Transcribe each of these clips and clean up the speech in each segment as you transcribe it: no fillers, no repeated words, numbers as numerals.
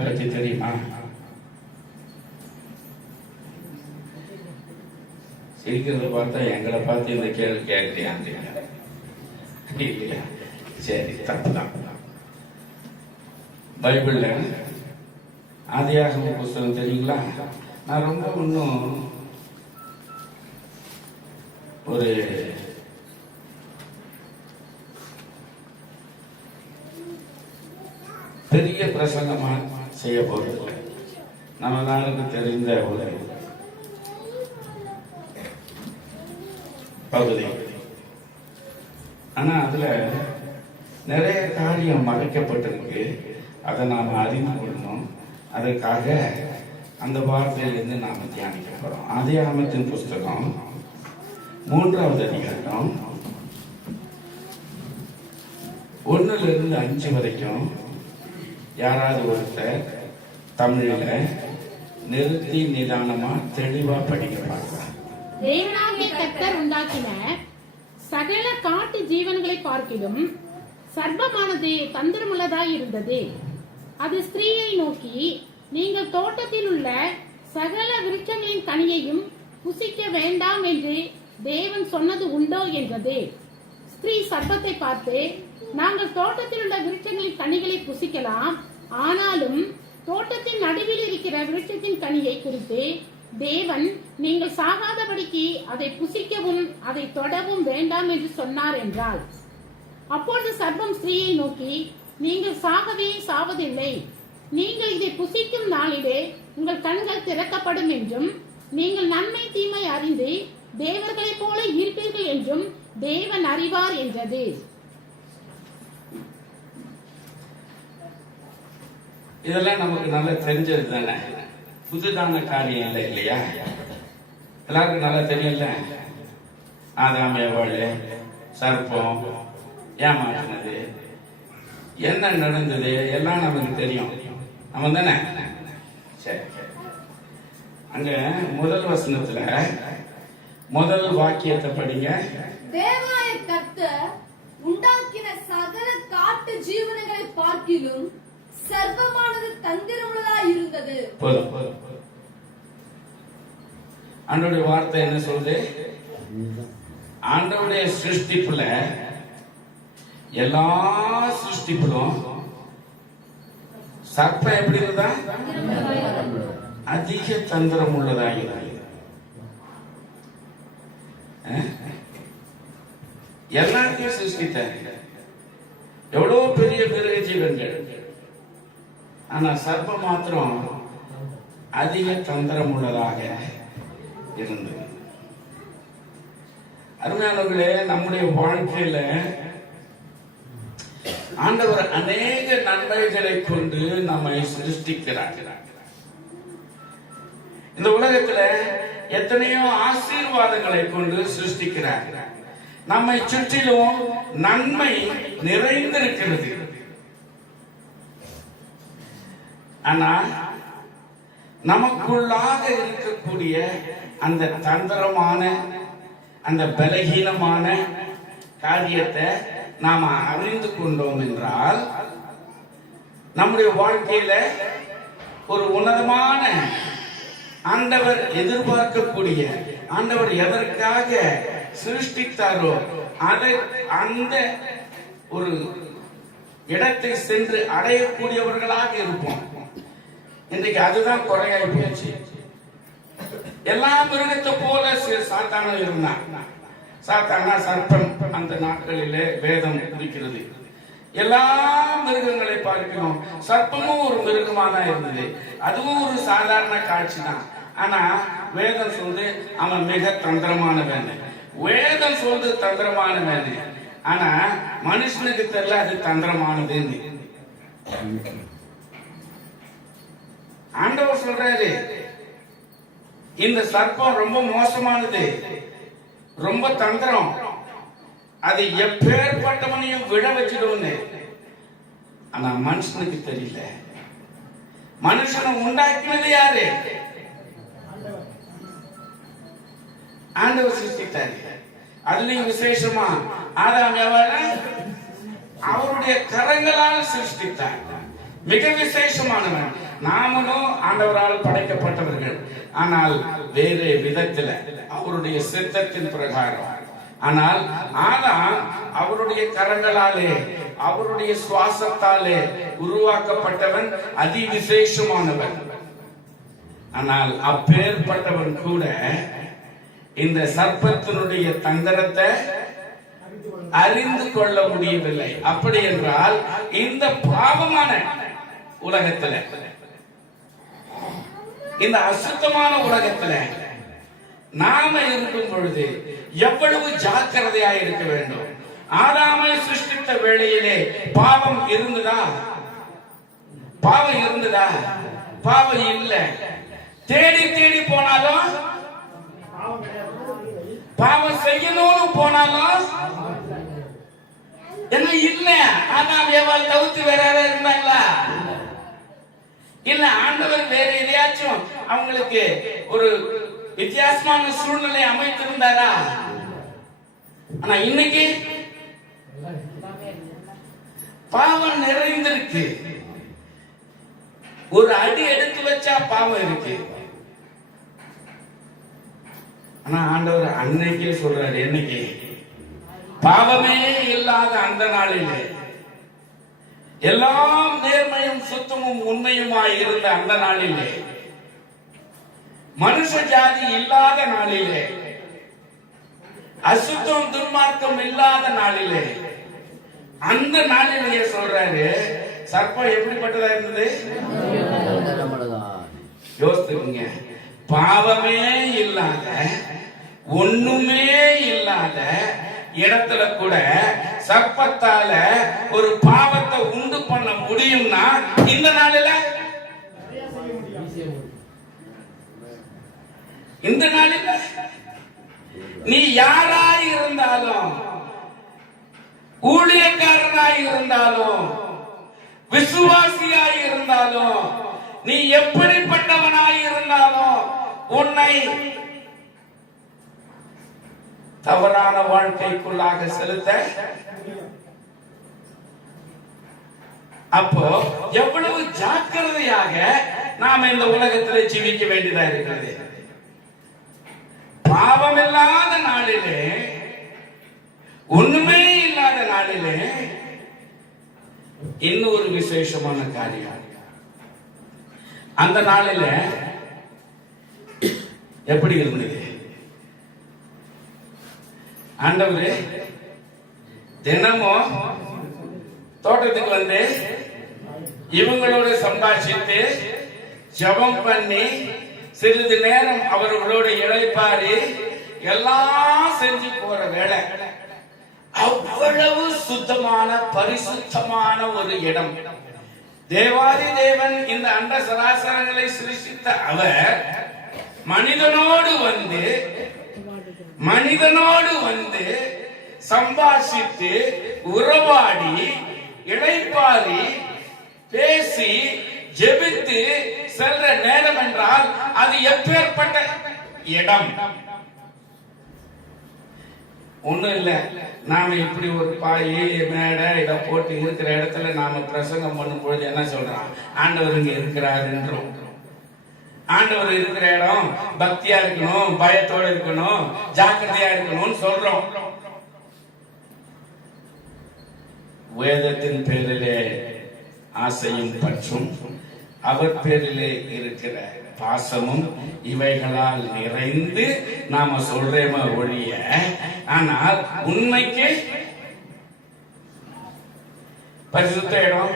பற்றி தெரியுமா? சிரிக்கிறத பார்த்தா எங்களை பார்த்து இந்த கேள்வி கேட்கலையான்னு இல்லையா? சரி, தப்புதான். பைபிள்ல ஆதியாகம புஸ்தகம் தெரியுங்களா? நான் ரொம்ப இன்னும் ஒரு பெரிய பிரசங்கமா செய்ய போறது நம்ம எல்லாருக்கும் தெரிந்த ஒரு பகுதி. ஆனா அதுல நிறைய காரியம் மறைக்கப்பட்டிருக்கு. அதை நாம அறிந்து கொள்ளணும். அதற்காக அந்த வார்த்தையிலிருந்து நாம தியானிக்க போறோம். ஆதியாகமத்தின் புஸ்தகம் 3வது அதிகாரம் 1-5 வரைக்கும் யாராவது ஒருத்தர் தமிழ்ல நிறுத்தி நிதானமா தெளிவா படிக்க பார்க்கலாம். தேவனாகிய கர்த்தர் உண்டாக்கின சகல காட்டு ஜீவன்களை பார்க்கிலும் சர்ப்பமானது தந்திரமுள்ளதாய் இருந்தது. அது ஸ்திரீயை நோக்கி, நீங்கள் தோட்டத்தில் உள்ள சகல விருட்சங்களின் கனியையும் புசிக்க வேண்டாம் என்று தேவன் சொன்னது உண்டோ என்றது. ஸ்திரீ சர்ப்பத்தை பார்த்து, நாங்கள் தோட்டத்தில் உள்ள விருட்சங்களின் கனிகளை புசிக்கலாம், ஆனாலும் தோட்டத்தின் நடுவில் இருக்கிற விருட்சத்தின் கனியை குறித்து தேவன் நீங்கள் சாகாதபடிக்கு அதை புசிக்கவும் அதை தொடவும் வேண்டாம் என்று சொன்னார் என்றாள். அப்பொழுது சர்ப்பம் ஸ்திரீயை நோக்கி, நீங்கள் சாகவே சாவதில்லை, நீங்கள் இதை புசிக்கும் நாளிலே உங்கள் கண்கள் திறக்கப்படும் என்றும் நீங்கள் நன்மை தீமை அறிந்து தேவர்களைப் போல இருப்பீர்கள் என்றும் தேவன் அறிவார் என்றது. இதெல்லாம் நமக்கு நல்லா தெரிஞ்சது தானே, புதுதான காரியம் இல்லை இல்லையா? எல்லாருக்கும் நல்லா தெரியல. ஆதாம் ஏவாள், சர்ப்பம் ஏமாற்றினது, என்ன நடந்தது எல்லாம் நமக்கு தெரியும். நம்ம தானே? சரி, அங்க முதல் வசனத்துல முதல் வாக்கியத்தை படிங்க. தேவனாய கர்த்தர் உண்டாக்கின சகல காட்டு ஜீவன்களை பார்க்கிலும் சர்ப்பமானது தந்திரமுள்ளதாய் இருந்தது. ஆண்டவருடைய வார்த்தை என்ன சொல்லுது? ஆண்டவருடைய சிருஷ்டிப்புல எல்லா சிருஷ்டிப்புலும் சர்ப்பம் எப்படி இருந்தா அதிக தந்திரம் உள்ளதாக எல்லாத்தையும் சிருஷ்டித்தாங்க. எவ்வளவு பெரிய மிருக ஜீவன்கள். ஆனா சர்ப்பம் மாத்திரம் அதிக தந்திரம் உள்ளதாக இருந்தது. அருமையானவர்களே, நம்முடைய வாழ்க்கையில ஆண்டவர் அநேக நன்மைகளை கொண்டு நம்மை சிருஷ்டிக்கிறார். இந்த உலகத்துல எத்தனையோ ஆசீர்வாதங்களை கொண்டு சிருஷ்டிக்கிறார். நம்மை சுற்றிலும் நன்மை நிறைந்திருக்கிறது. ஆனா நமக்குள்ளாக இருக்கக்கூடிய அந்த தந்திரமான அந்த பலகீனமான காரியத்தை நாம அறிந்து கொண்டோம் என்றால் நம்முடைய வாழ்க்கையில ஒரு உன்னதமான ஆண்டவர் எதிர்பார்க்கக்கூடிய, ஆண்டவர் எதற்காக சிருஷ்டித்தாரோ அதை அந்த ஒரு இடத்தை சென்று அடையக்கூடியவர்களாக இருப்போம். இன்றைக்கு அதுதான் குறையாய் போச்சு. எல்லா மிருகத்தை போல சாத்தான இருந்தான். சாத்தானா சர்ப்பம் அந்த நாட்களிலே வேதம் குறிக்கிறது. எல்லா மிருகங்களை பார்க்கணும், சர்ப்பமும் ஒரு மிருகமா தான் இருந்தது. அதுவும் ஒரு சாதாரண காட்சி தான். ஆனா வேதம் சொல்றது அவன் மிக தந்திரமானவன். வேதம் சொல்றது தந்திரமானவன். ஆனா மனுஷனுக்கு தெரியல அது தந்திரமானது. ஆண்டவர் சொல்றாரு, இந்த சர்ப்பம் ரொம்ப மோசமானது, ரொம்ப தந்திரம், அது எப்பேற்பட்டவனையும் விட வச்சிடும். ஆனா மனுஷனுக்கு தெரியல. மனுஷனை உண்டாக்கினது யாரு? ஆண்டவர் சிருஷ்டித்தாரு. அதுலயும் விசேஷமா ஆதாம் ஏவாளை அவருடைய கரங்களால் சிருஷ்டித்தார். மிக விசேஷமானவன். நாமளும் ஆண்டவரால் படைக்கப்பட்டவர்கள், ஆனால் வேறு விதத்தில் அவருடைய சித்தத்தின் பிரகாரம். ஆனால் ஆதாம் அவருடைய கரங்களாலே அவருடைய சுவாசத்தாலே உருவாக்கப்பட்டவன், அதிவிசேஷமானவன். ஆனால் அப்பேற்பட்டவன் கூட இந்த சர்ப்பத்தினுடைய தந்திரத்தை அறிந்து கொள்ள முடியவில்லை. அப்படி என்றால் இந்த பாவமான உலகத்துல, இந்த அசுத்தமான உலகத்துல நாம இருக்கும் பொழுது எவ்வளவு ஜாக்கிரதையா இருக்க வேண்டும். ஆதாமை சிருஷ்டித்த வேளையிலே பாவம் இருந்ததா? பாவம் இருந்ததா? பாவம் இல்லை. தேடி தேடி போனாலும், பாவம் செய்யணும்னு போனாலும் என்ன இல்ல. ஆதாம் ஏவாள் தவிர்த்து வேற யாராவது இருந்தாங்களா? இல்ல. ஆண்டவர் வேற எதையாச்சும் அவங்களுக்கு ஒரு வித்தியாசமான சூழ்நிலை அமைத்திருந்தாரா? ஆனா இன்னைக்கு பாவம் நிறைந்திருக்கு. ஒரு அடி எடுத்து வச்சா பாவம் இருக்கு. ஆனா ஆண்டவர் அன்னைக்கே சொல்றாரு, என்னைக்கு? பாவமே இல்லாத அந்த நாளிலே, எல்லாம் நேர்மையும் சுத்தமும் உண்மையுமாய் இருந்த அந்த நாளிலே, மனுஷ ஜாதி இல்லாத நாளிலே, அசுத்தம் துர்மார்க்கம் இல்லாத நாளிலே, அந்த நாளிலேயே சொல்றாரு, சர்ப்பம் எப்படிப்பட்டதா இருந்தது? யோசித்துங்க. பாவமே இல்லாத, ஒண்ணுமே இல்லாத இடத்துல கூட சர்ப்பத்தால ஒரு பாவத்தை உண்டு பண்ண முடியும்னா இந்த நாளில, இந்த நாளில நீ யாராய் இருந்தாலும், ஊழியக்காரனாய் இருந்தாலும், விசுவாசியாய் இருந்தாலும், நீ எப்படிப்பட்டவனாய் இருந்தாலும், உன்னை தவறான வாழ்க்கைக்குள்ளாக செலுத்த, அப்போ எவ்வளவு ஜாக்கிரதையாக நாம இந்த உலகத்தில் ஜீவிக்க வேண்டியதா இருக்கிறது. பாவம் இல்லாத நாளிலே, ஒண்ணுமே இல்லாத நாளிலே இன்னொரு விசேஷமான காரியம். அந்த நாளில எப்படி இருந்தது? ஆண்டவரே தினமும் தோட்டத்துக்கு வந்து இவங்களோட சம்பாஷித்து ஜெபம் பண்ணி சிறிது நேரம் அவர்களோட இளைப்பாரி எல்லாம் செஞ்சு போற வேலை. அவ்வளவு சுத்தமான பரிசுத்தமான ஒரு இடம். தேவாதி தேவன் இந்த அண்ட சராசரங்களை சிருஷ்டித்த அவர் மனிதனோடு வந்து சம்பாஷித்து உறவாடி இளைப்பாரி பேசி ஜெபித்து செல்ற நேரம் என்றால் அது எப்பேற்பட்ட இடம். ஒண்ணும் இல்ல, நாம இப்படி ஒரு பாய் மேடை இதை போட்டு இருக்கிற இடத்துல நாம பிரசங்கம் பண்ணும் பொழுது என்ன சொல்றோம்? ஆண்டவர் இங்க இருக்கிறார் என்றும், ஆண்டவர் இருக்கிற இடம் பக்தியா இருக்கணும், பயத்தோட இருக்கணும், ஜாக்கிரதையா இருக்கணும்னு சொல்றோம். வேதத்தின் பேரிலே ஆசையும் பற்றும், அவர் பேரிலே இருக்கிற பாசமும் இவைகளால் நிறைந்து நாம சொல்றேம ஒழிய, ஆனால் உண்மைக்கு பரிசுத்த இடம்,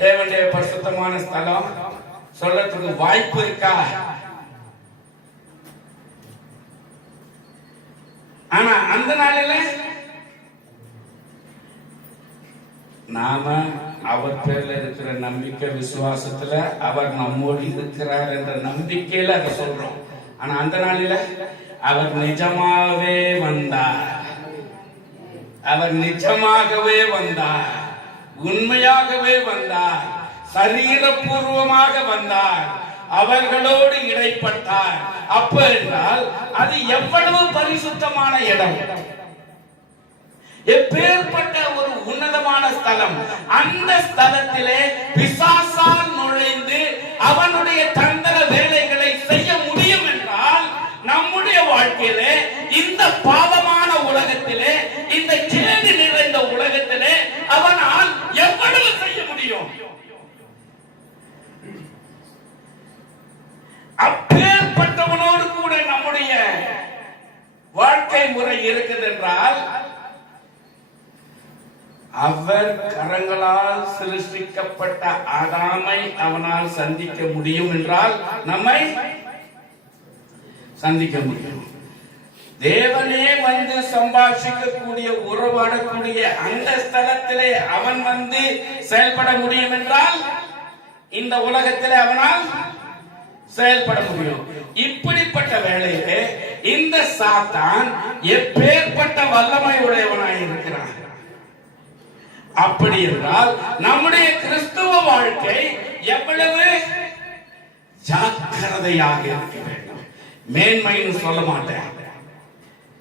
தேவனுடைய பரிசுத்தமான ஸ்தலம் சொல்றதுக்கு வாய்ப்பு இருக்கா? ஆனா அந்த நாளில நாம அவர் பேர்ல இருக்கிற நம்பிக்கை, விசுவாசத்துல அவர் நம்மோடு இருக்கிறார் என்ற நம்பிக்கையில அதை சொல்றோம். ஆனா அந்த நாளில அவர் நிஜமாகவே வந்தார், அவர் நிஜமாகவே வந்தார், உண்மையாகவே வந்தார், சரீரபூர்வமாக வந்தார், அவர்களோடு இடைப்பட்டார். அப்ப என்றால் அது எவ்வளவு பரிசுத்தமான இடம், எப்பேற்பட்ட ஒரு உன்னதமான ஸ்தலம். அந்த ஸ்தலத்திலே பிசாசால் நுழைந்து இந்த பாவமான உலகத்திலே, இந்த கேடு நிறைந்த உலகத்திலே அவனால் எவ்வளவு செய்ய முடியும்? அப்பேற்பட்டவனோடு கூட நம்முடைய வாழ்க்கை முறை இருக்குது என்றால், அவர் கரங்களால் சிருஷ்டிக்கப்பட்ட ஆதாமை அவனால் சந்திக்க முடியும் என்றால் நம்மை சந்திக்க முடியும். தேவனே வந்து சம்பாஷிக்கக்கூடிய, உறவாடக்கூடிய அந்த ஸ்தலத்திலே அவன் வந்து செயல்பட முடியும் என்றால் இந்த உலகத்திலே அவனால் செயல்பட முடியும். இப்படிப்பட்ட வேளையிலே இந்த சாத்தான் எப்பேற்பட்ட வல்லமை உடையவனாய் இருக்கிறான். அப்படி என்றால் நம்முடைய கிறிஸ்துவ வாழ்க்கை எவ்வளவு ஜாக்கிரதையாக இருக்க வேண்டும். மேன்மைன்னு சொல்ல மாட்டேன்,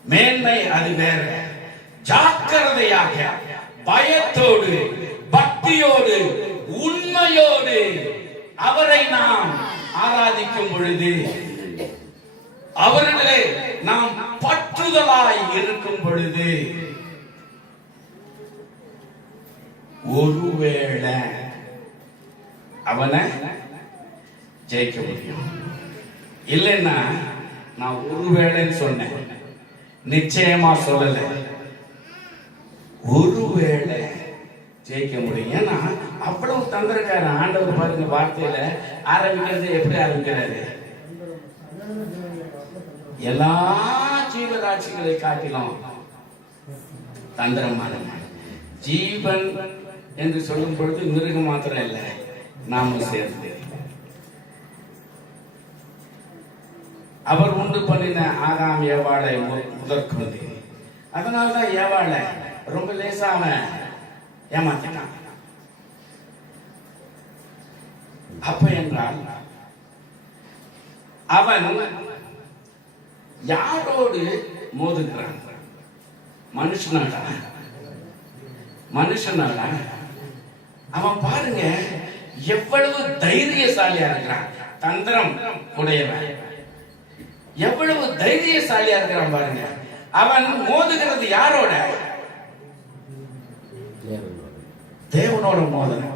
மேன்மை அது வேற. ஜாக்கிரதையாக, பயத்தோடு, பக்தியோடு, உண்மையோடு அவரை நாம் ஆராதிக்கும் பொழுது, அவர்களே நாம் பற்றுதலாய் இருக்கும் பொழுது, ஒருவேளை அவனை ஜெயிக்க முடியும். இல்லைன்னா, நான் ஒருவேளைன்னு சொன்னேன், நிச்சயமா சொல்லல, ஒருவேளை ஜெயிக்க முடியும். ஏன்னா அவ்வளவு தந்திரக்காரன் ஆண்டவர். பாருங்க, வார்த்தையில ஆரம்பிக்கிறது எப்படி ஆரம்பிக்கிறாரு? எல்லா ஜீவராட்சிகளை காட்டிலும் தந்திரமான ஜீவன் என்று சொல்லும் பொழுது மிருகம் மாத்திரம் இல்லை, நாம சேர்ந்து. அவர் உண்டு பண்ணின ஆதாம் ஏவாளை முதற்கொண்டு, அதனால்தான் ஏவாளை ரொம்ப லேசாம ஏமாத்தினான். அப்ப என்றால் அவன் யாரோடு மோதுகிறான்? மனுஷனால. அவன் பாருங்க எவ்வளவு தைரியசாலியா இருக்கிறான், தந்திரம் உடையவன், எவ்வளவு தைரியசாலியா இருக்கிறான் பாருங்க. அவன் மோதுகிறது யாரோட? தேவனோட மோதனம்.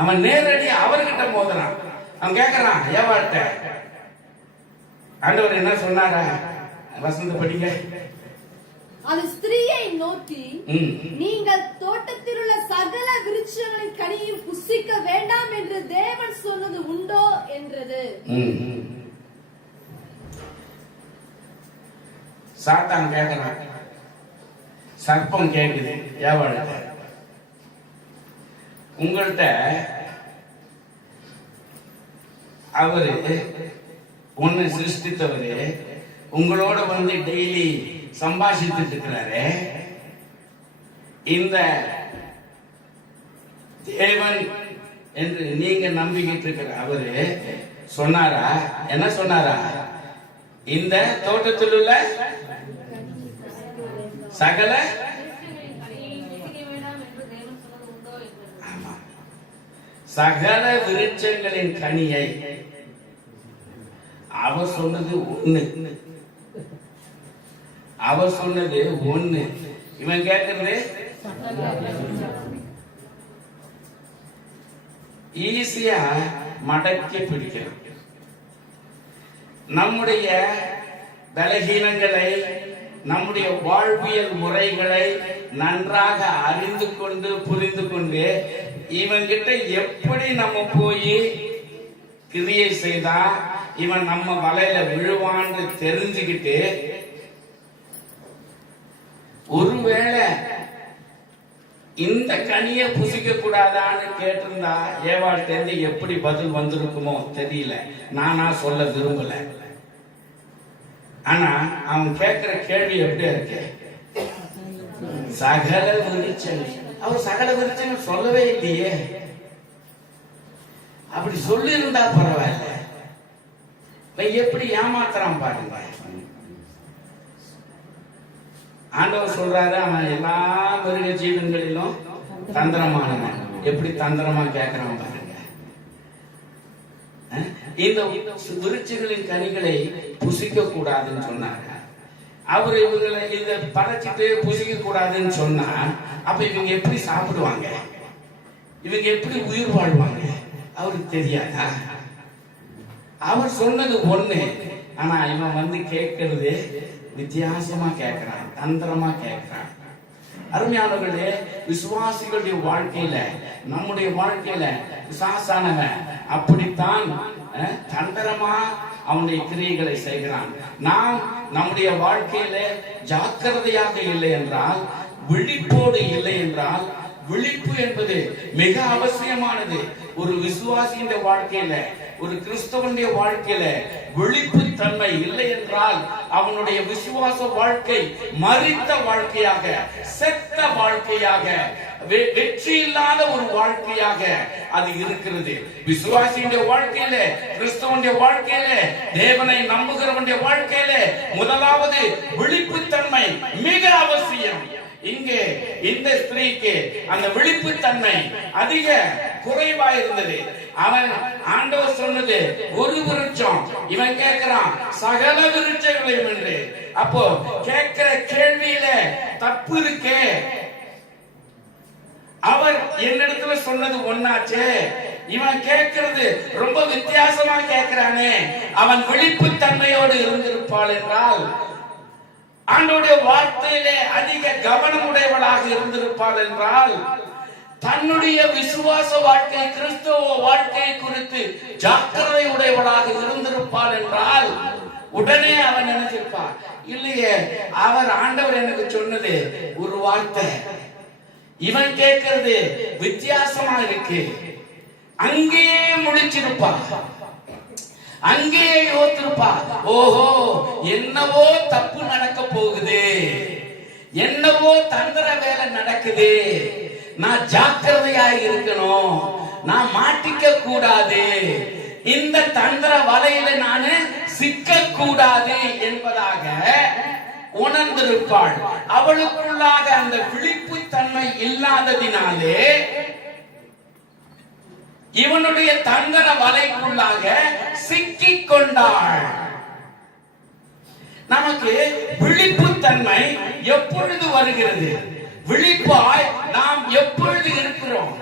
அவன் நேரடி அவர்கிட்ட மோதனான். அவன் கேட்கறான் ஏவாட்ட, ஆண்டவர் என்ன சொன்னாரா? வசந்த படிங்க. அது ஸ்திரீயை நோக்கி, நீங்கள் தோட்டத்தில் உள்ள சகல விருட்சங்களின் கனியும் புசிக்க வேண்டாம் என்று தேவன் சொன்னது உண்டோ என்றது. சாத்தான் கேட்கிறான், சர்ப்பம் கேட்குது ஏவாள்கிட்ட, உங்கள்கிட்ட அவரு உன்னை சிருஷ்டித்தவரு உங்களோட வந்து டெய்லி சம்பாஷித்துட்டு இருக்கிறாரு. இந்த தேவன் என்று நீங்க நம்பிக்கிட்டு இருக்கிற அவரு சொன்னாரா? என்ன சொன்னாரா? இந்த தோட்டத்தில் உள்ள சகல சகல விருட்சங்களின் கனியை, அவர் சொன்னது ஒண்ணு, அவர் சொன்னது ஒண்ணு, இவன் கேட்கிறது ஈஸியா மடக்கி பிடிக்கிறான். நம்முடைய பலகீனங்களை, நம்முடைய வாழ்வியல் முறைகளை நன்றாக அறிந்து கொண்டு புரிந்து கொண்டு இவன்கிட்ட எப்படி நம்ம போய் கிரியை செய்தா இவன் நம்ம வலையில விழுவான்னு தெரிஞ்சுக்கிட்டு, ஒருவேளை இந்த கனியை புசிக்க கூடாதான்னு கேட்டிருந்தா ஏவாள்கிட்ட எப்படி பதில் வந்திருக்குமோ தெரியல, நானா சொல்ல விரும்பல. ஆனா அவன் கேட்கிற கேள்வி எப்படி இருக்கு? சகல விருட்சங்கள். அவர் சகல விருட்சங்கள் சொல்லவே இல்லையே. அப்படி சொல்லி இருந்தா பரவாயில்ல, எப்படி ஏமாத்துறான் பாருங்க. ஆண்டவர் சொல்றாரு, அவன் எல்லா மிருக ஜீவன்களிலும் தந்திரமானவன். எப்படி தந்திரமா கேட்கிறான் பாருங்க. இந்த விருட்சங்களின் கனிகளை புசிக்க கூடாதுன்னு சொன்னாங்க. அவர் இவங்களை இதை படைச்சிட்டு புசிக்க கூடாதுன்னு சொன்னா அப்ப இவங்க எப்படி சாப்பிடுவாங்க, இவங்க எப்படி உயிர் வாழ்வாங்க அவருக்கு தெரியாதா? அவர் சொன்னது ஒண்ணு, ஆனா இவன் வந்து கேட்கறது வித்தியாசமா கேட்கிறான், தந்திரமா கேட்கிறான். அருமையானவர்களே, விசுவாசிகளுடைய வாழ்க்கையில, நம்முடைய வாழ்க்கையில விசுவாசானவன் அப்படித்தான் தந்திரமா அவனுடைய கிரியைகளை செய்கிறான். நாம் நம்முடைய வாழ்க்கையில ஜாக்கிரதையாக இல்லை என்றால், விழிப்போடு இல்லை என்றால், விழிப்பு என்பது மிக அவசியமானது. ஒரு விசுவாசியின் வாழ்க்கையில, ஒரு கிறிஸ்தவனுடைய வாழ்க்கையில விழிப்பு தன்மை இல்லை என்றால் அவனுடைய விசுவாச வாழ்க்கை மரித்த வாழ்க்கையாக, செத்த வாழ்க்கையாக, வெற்றி இல்லாத ஒரு வாழ்க்கையாக அது இருக்கிறது. விசுவாசியுடைய வாழ்க்கையில, கிறிஸ்தவனுடைய வாழ்க்கையில, தேவனை நம்புகிறவனுடைய வாழ்க்கையில முதலாவது விழிப்பு தன்மை மிக அவசியம். இங்கே இந்த ஸ்திரீக்கு அந்த விழிப்பு தன்மை அதிக குறைவா இருந்தது. அவன் ஆண்டவர் சொன்னது ஒரு விருட்சம், இவன் கேட்கிறான் சகல விருட்சங்களையும் என்று. அப்போ கேட்கிற கேள்வியில தப்பு இருக்கே. அவர் என்னிடத்துல சொன்னது ஒன்னாச்சே, இவன் கேட்கிறது ரொம்ப வித்தியாசமா கேட்கிறானே. அவன் விழிப்பு தன்மையோடு இருந்திருப்பாள் என்றால், ஆண்டவருடைய வார்த்தையிலே அதிக கவனமுடையவளாக இருந்திருப்பாள் என்றால், தன்னுடைய விசுவாச வாழ்க்கை, கிறிஸ்தவ வாழ்க்கை குறித்து ஜாக்கிரதை உடையவளாக இருந்திருப்பாள் என்றால், உடனே அவன் நினைச்சிருப்பான், இல்லையே அவர் ஆண்டவர் எனக்கு சொன்னது ஒரு வார்த்தை, இவன் கேட்கிறது வித்தியாசமா இருக்கு. அங்கேயே முழிச்சிருப்பா, அங்கேயே யோசிச்சிருப்பா, ஓஹோ என்னவோ தப்பு நடக்க போகுது, என்னவோ தந்திர வேலை நடக்குது, நான் ஜாக்கிரதையா இருக்கணும், நான் மாட்டிக்க கூடாது, இந்த தந்திர வலையில நானு சிக்க கூடாது என்பதாக உணர்ந்திருப்பாள். அவளுக்குள்ளாக அந்த விழிப்பு தன்மை இல்லாததினாலே இவனுடைய தந்திர வலைக்குள்ளாக சிக்கிக் கொண்டாள். நமக்கு விழிப்பு தன்மை எப்பொழுது வருகிறது? விழிப்பாய் நாம் எப்பொழுது இருக்கிறோம்?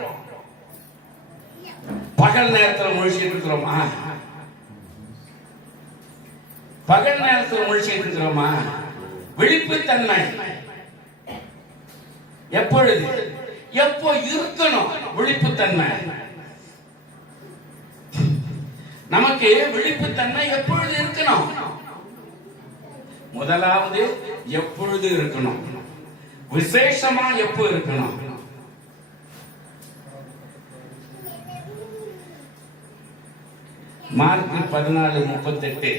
பகல் நேரத்தில் முழிச்சிட்டு இருக்கிறோமா? பகல் நேரத்தில் முழிச்சிட்டு இருக்கிறோமா? விழிப்பு தன்மை எப்பொழுது, எப்போ இருக்கணும்? விழிப்பு தன்மை நமக்கு விழிப்பு தன்மை எப்பொழுது இருக்கணும்? முதலாவது எப்பொழுது இருக்கணும்? விசேஷமா எப்போ இருக்கணும்? மார்க் 14:38.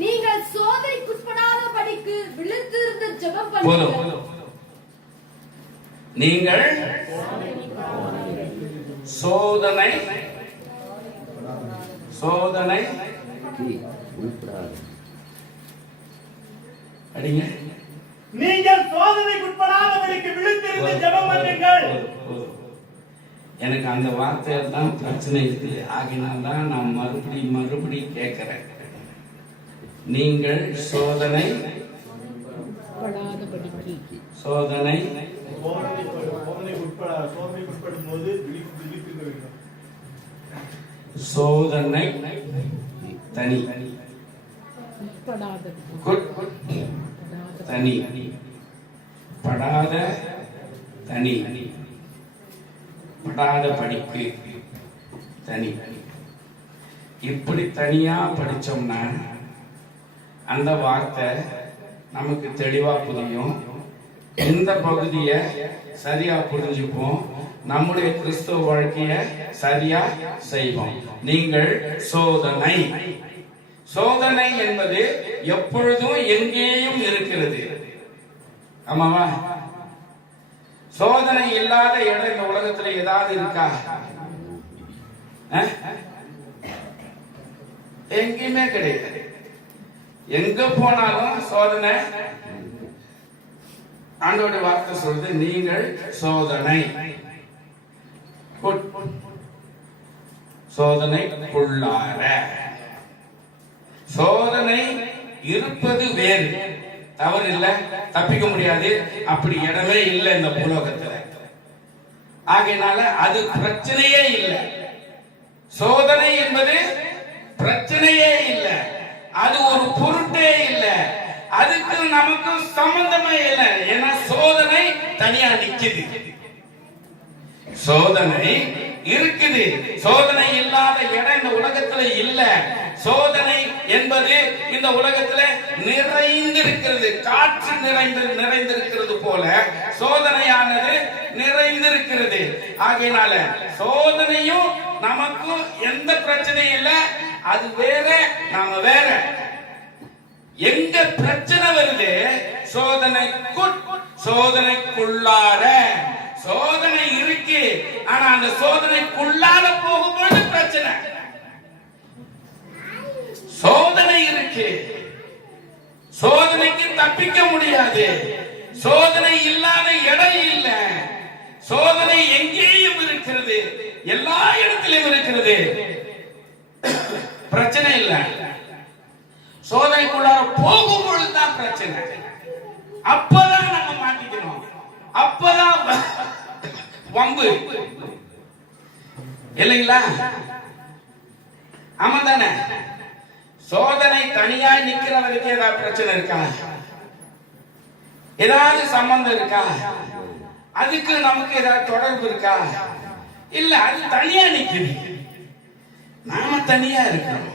நீங்கள் சோதனைக்குட்படாதபடிக்கு விழித்திருந்து ஜெபம் பண்ணுங்கள். நீங்கள் சோதனை அடிங்க. நீங்கள் சோதனைக்குட்படாதபடிக்கு விழித்திருந்து ஜெபம் பண்ணுங்கள். எனக்கு அந்த வார்த்தையில் தான் பிரச்சனை இருக்குது. ஆகினால்தான் நான் மறுபடி கேட்கிறேன். நீங்கள் சோதனைக்குட்படும் போது விழித்திருக்க வேண்டும். சோதனை தனி, தனி, படாத தனி, படாத படிப்பு தனி. இப்படி தனியா படிச்சோம்னா அந்த வார்த்தை நமக்கு தெளிவா புரியும். இந்த பகுதியை சரியா புரிஞ்சுப்போம். நம்முடைய கிறிஸ்துவ வாழ்க்கைய சரியா செய்வோம். நீங்கள் சோதனை என்பது எப்பொழுதும் எங்கேயும் இருக்கிறது. ஆமாவா? சோதனை இல்லாத இடம் இந்த உலகத்துல ஏதாவது இருக்கா? எங்கேயுமே கிடையாது. எங்க போனாலும் சோதனை. ஆண்டவருடைய வார்த்தை சொல்றது நீங்கள் சோதனை. சோதனைக்குள்ளார. சோதனை இருப்பது வேறு, தவறு இல்ல, தப்பிக்க முடியாது, அப்படி இடமே இல்லை இந்த பூலோகத்துல. ஆகையினால அது பிரச்சனையே இல்லை. சோதனை என்பது பிரச்சனையே இல்லை, அது ஒரு பொருட்டே இல்லை, அதுக்கு நமக்கு சம்பந்தமே இல்லை. ஏன்னா சோதனை தனியா நிக்குது, சோதனை இருக்குது. சோதனை இல்லாத இடம் இந்த உலகத்துல இல்ல. சோதனை என்பது இந்த உலகத்துல நிறைந்திருக்கிறது, காற்று நிறைந்திருக்கிறது போல சோதனையானது நிறைந்திருக்கிறது. ஆகையினால சோதனையும் நமக்கும் எந்த பிரச்சனையும் இல்ல, அது வேற, நாம வேற. எங்க பிரச்சனை வருது? சோதனைக்குள்ளார. சோதனை இருக்கு, ஆனா அந்த சோதனைக்குள்ளார போகும்போது பிரச்சனை. சோதனை இருக்கு, சோதனைக்கு தப்பிக்க முடியாது. சோதனை இல்லாத இடம் இல்ல. சோதனை எங்கேயும் இருக்கிறது, எல்லா இடத்திலும் இருக்கிறது. பிரச்சனை இல்ல, சோதனைக்குள்ளார போகும்பொழுதுதான் பிரச்சனை. அப்பதான் நம்ம மாட்டிக்கணும், அப்பதான் வம்பு இல்லைங்களா? ஆமா தானே? சோதனை தனியா நிக்கிறவருக்கு ஏதாவது பிரச்சனை இருக்கா? ஏதாவது சம்பந்தம் இருக்கா? அதுக்கு நமக்கு ஏதாவது தொடர்பு இருக்கா? இல்ல, அது தனியா நிக்குது, நாம தனியா இருக்கிறோம்.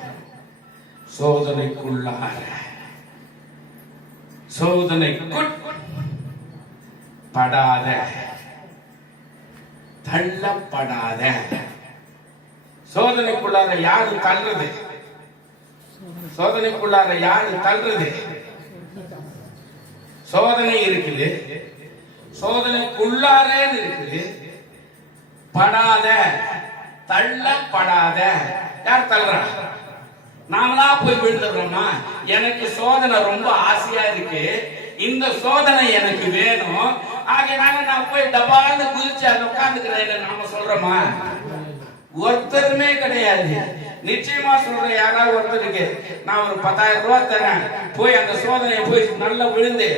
சோதனைக்குள்ளார, சோதனைக்குட்படாத, தள்ளப்படாத. சோதனைக்குள்ளார யாரு தள்ளுறது? சோதனைக்குள்ளார யாரு தள்ளுறது? சோதனை இருக்குது, சோதனைக்குள்ளார இருக்குது. படாத, தள்ளப்படாத. யார் தள்ளுறா? நாமளா போய் விழுந்துடுறோமா? எனக்கு சோதனை ரொம்ப ஆசையா இருக்கு, இந்த சோதனை எனக்கு வேணும், ஆகையால நான் போய் டபால்னு குதிச்சு அதை உட்கார்ந்துக்கிறேன் நாம சொல்றோமா? ஒருத்தருமே கிடையாது. நிச்சயமா சொல்றேன், யாராவது ஒருத்தருக்கு நான் ஒரு 10,000 ரூபாய் தரேன், போய் அந்த சோதனையை போய் நல்லா விழுந்து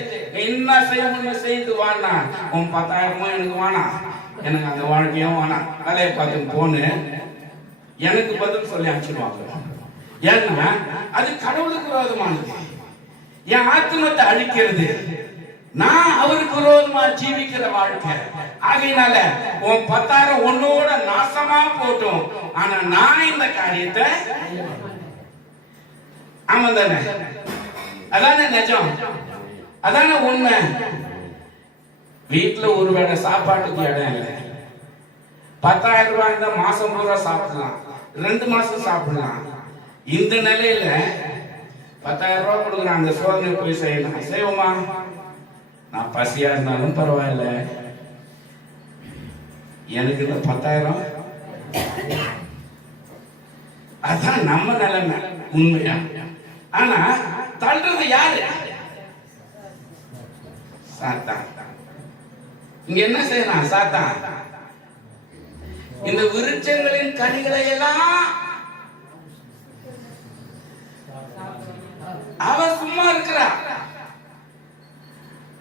என்ன செய்யணும்னு செய்து வானா, உன் 10,000 எனக்கு வேணாம், எனக்கு அந்த வாழ்க்கையும் வேணாம், வேலையை பார்த்து போன்னு எனக்கு பதில் சொல்லி அனுப்பிச்சுடுவாங்க. ஏன்னா அது கடவுளுக்கு விரோதமானது, என் ஆத்மத்தை அழிக்கிறது, நான் அவருக்கு விரோதமா ஜீவிக்கிற வாழ்க்கை. ஆகையினால உன் 10,000 உன்னோட நாசமா போட்டும், ஆனா நான் இந்த காரியத்தை. ஆமா தானே? அதானே நிஜம், அதானே உண்மை. வீட்டுல ஒருவேளை சாப்பாட்டுக்கு இடம் இல்லை, 10,000 ரூபாய் இருந்தா மாசம் பூரா சாப்பிடலாம், 2 மாசம் சாப்பிடலாம். இந்த நிலையில 10,000 ரூபாய் கொடுக்குறேன், அந்த சோதனை போய் செய்யலாம், செய்வோமா? நான் பசியா இருந்தாலும் பரவாயில்ல, எனக்கு இந்த 10,000. அதான் நம்ம நிலைமை உண்மையா. ஆனா தள்ளுறது யாரு? சாத்தான். இங்க என்ன செய்யலாம்? சாத்தான் இந்த விருட்சங்களின் கனிகளை எல்லாம் அவ சும்மா இருக்கிறா,